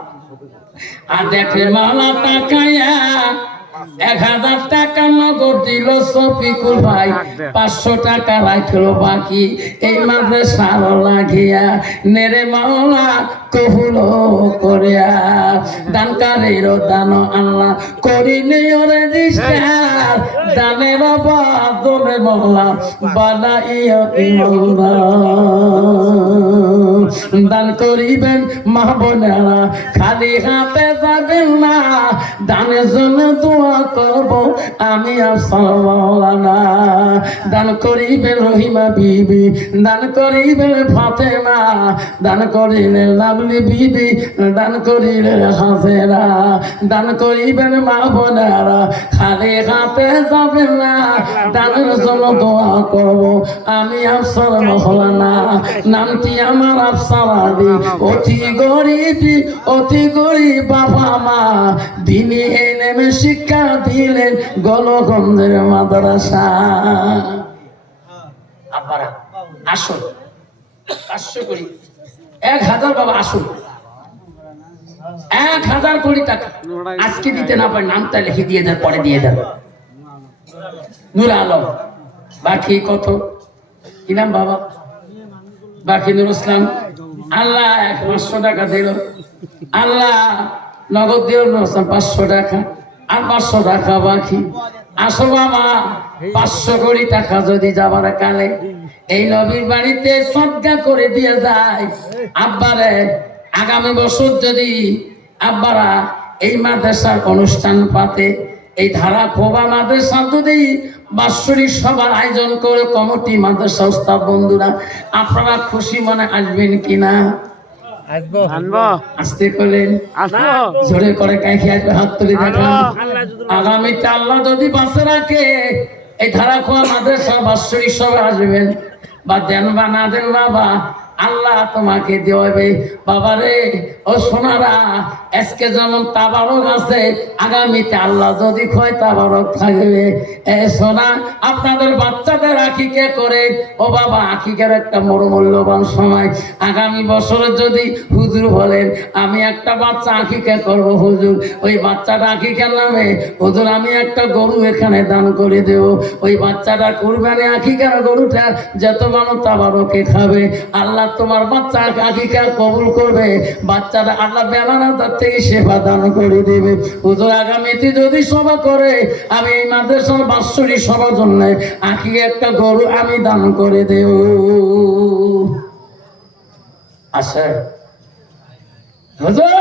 আর দেখে মালা তাকায়া 1000 টাকা নগদ দিল শফিকুল ভাই, 500 টাকা রাখলো বাকি এই মাদ্রাসার লাগিয়া। নেরে মাওলা কবুল করিয়া, দানকারীর দান আল্লাহ করিলে ওরে দিশার, দানের বাদলে মাওলা বানাইয়া ইমানদার। দান করিবেন মা বোনেরা, খালি হাতে যাবেন না, দানের জন্য দোয়া করব আমি আফসার মাওলানা। দান করিবেন রহিমা বিবি, দান করিবেন ফাতেমা, দান করিলেন লাভলি বিবি, দান করিলেন হাসেরা, দান করিবেন মা বোনেরা, খালি হাতে যাবেন না, দানের জন্য দোয়া করব আমি আফসার মাওলানা। নামটি আমার আফসার আলী, অতি গরিব বাবা মা, দিনী নেমে শিক্ষা দিলেন গলগঞ্জের মাদ্রাসা। আব্বারা আসুন 500 কোটি 1000 বাবা আসুন 1000 কোটি টাকা আজকে দিতে না পারে নামটা লিখে দিয়ে দেন, পরে দিয়ে দেন। নূর আলম বাকি কত কি নাম বাবা? বাকি নুর ইসলাম। আল্লাহ 500 টাকা দিল, আল্লাহ নগদ দিল 500 টাকা, আর 500 টাকা বাকি। আসো বাবা 500 কোটি টাকা যদি যাবার কালে এই নবীর বাড়িতে সদকা করে দিয়ে যায়, আব্বারে আগামী বছর যদি আব্বারা এই মাদ্রাসার অনুষ্ঠান পাতে, এই ধারা খোবা মাদ্রাসা যদি বাৎসরিক সভার আয়োজন করে কমিটি মাদ্রাসা উস্তাদ বন্ধুরা, আপনারা খুশি মনে আসবেন কিনা? আসতে করলেন জোরে করে কাইখে আসবে, হাত তুলে দেখান। আগামীতে আল্লাহ যদি বাঁচে রাখে এই ধারা খোয়া মাদ্রাসা বাৎসরিক সভা আসবেন, বা দেন বা না দেন বাবা আল্লাহ তোমাকে দেওয়াবে। বাবা রে ও সোনারা, আজকে যেমন তাবারক আছে, আগামীতে আল্লাহ যদি খয় তাবারক থাকবে। এ সোনা আপনাদের বাচ্চাদের আকিকা করে, ও বাবা আকিকার একটা মূল্যবান সময়। আগামী বছর যদি হুজুর বলেন আমি একটা বাচ্চা আকিকা করব হুজুর, ওই বাচ্চাটা আকিকার নামে হুজুর আমি একটা গরু এখানে দান করে দেব। ওই বাচ্চাটা কুরবানি আকিকার গরুটা যত মানুষ তাবারকে খাবে, আল্লাহ তোমার বাচ্চা আকিকা কবুল করবে। বাচ্চাটা আল্লাহ বেমানাদার থেকে সেবা দান করে দেবে। হুজুর আগামীতে যদি সভা করে আমি এই মাদ্রাসার বাৎসরিক সভার জন্য আকিকা একটা গরু আমি দান করে দেব। আচ্ছা হুজুর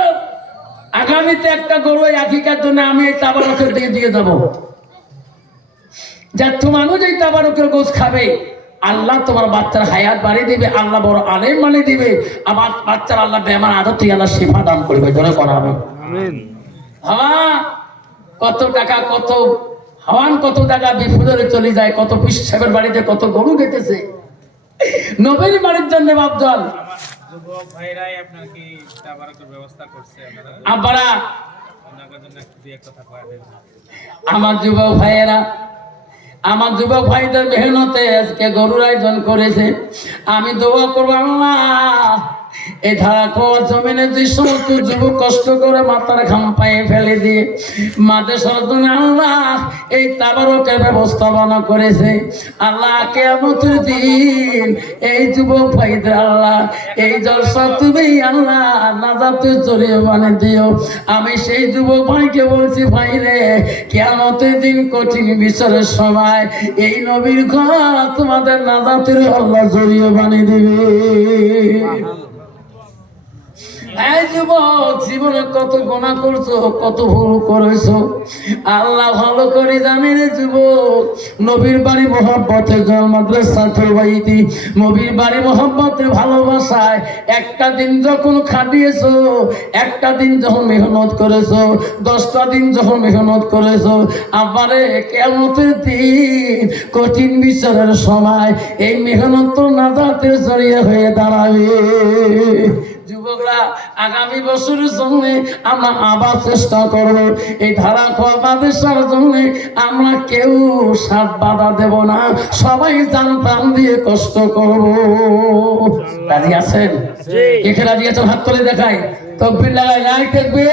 আগামীতে একটা গরু আকিকার জন্য আমি এই তাবারকের দিকে দিয়ে যাবো, যত মানুষ এই তাবারকের গোশ খাবে আল্লাহ তোমার বাচ্চার হায়াত বাড়িয়ে দিবে, আল্লাহ বড় আলেম বানিয়ে দিবে, আমার বাচ্চার আল্লাহ বেমার আদর থেকে আল্লাহ শিফা দান করবে। জোরে করাবে কত টাকা, কত হাওয়ান, কত টাকা বিফুদরে চলে যায়, কত পিস সাহেবের বাড়িতে কত গরু গেতেছে নবীর বাড়ির জন্য বাপজল। যুবক ভাইরাই আপনার কি তাবারকের ব্যবস্থা করছে? আব্বারা ওনাদের জন্য একটু দুই এক কথা কয়া দেন। আমার যুবক ভাইয়েরা, আমার যুবক ভাইদের মেহনতে আজকে গরুর আয়োজন করেছে। আমি দোয়া করবো আল্লাহ এই ধারা খাওয়া জমিনে যে সমস্ত যুবক কষ্ট করে মাথার ঘাম পায়ে ফেলে দিয়ে মাদ্রাসার জন্য আল্লাহ এই তাবারকের ব্যবস্থাপনা করেছে, আল্লাহ কিয়ামতের দিন এই যুবক ভাইদের আল্লাহ এই জলসা তুমি আল্লাহ নাজাতের জড়িয়ে বানিয়ে দিও। আমি সেই যুবক ভাইকে বলছি, ভাই রে কিয়ামতের দিন কঠিন বিচারের সময় এই নবীর ঘর তোমাদের নাজাতের আল্লাহ জড়িয়ে বানিয়ে দিবে। এই যুবক জীবনে কত গুনাহ করছো, কত ভুল করেছো, আল্লাহ ভালো করে জানে রে যুবক। নবীর বাড়ি মহব্বতে জল মাদ্রাসাতুল বাইতি, নবীর বাড়ি মহব্বতে ভালোবাসায় একটা দিন যখন খাটিয়েছো, একটা দিন যখন মেহনত করেছো, 10টা দিন যখন মেহনত করেছো, আবারে কিয়ামতের দিন কঠিন বিচারের সময় এই মেহনত তো নাজাতের জড়িয়ে হয়ে দাঁড়াবে। যুবকরা ইনশাআল্লাহ আগামী বছরের জন্য আমরা আবার চেষ্টা করব এই ধারা খোয়া মাদ্রাসার জন্য আমরা কেউ সাথ বাধা দেব না, সবাই জান প্রাণ দিয়ে কষ্ট করব। রাজি আছেন? কে কে রাজি আছেন হাত তুলে দেখাই, তকবীর লাগাই, নাই থাকবে।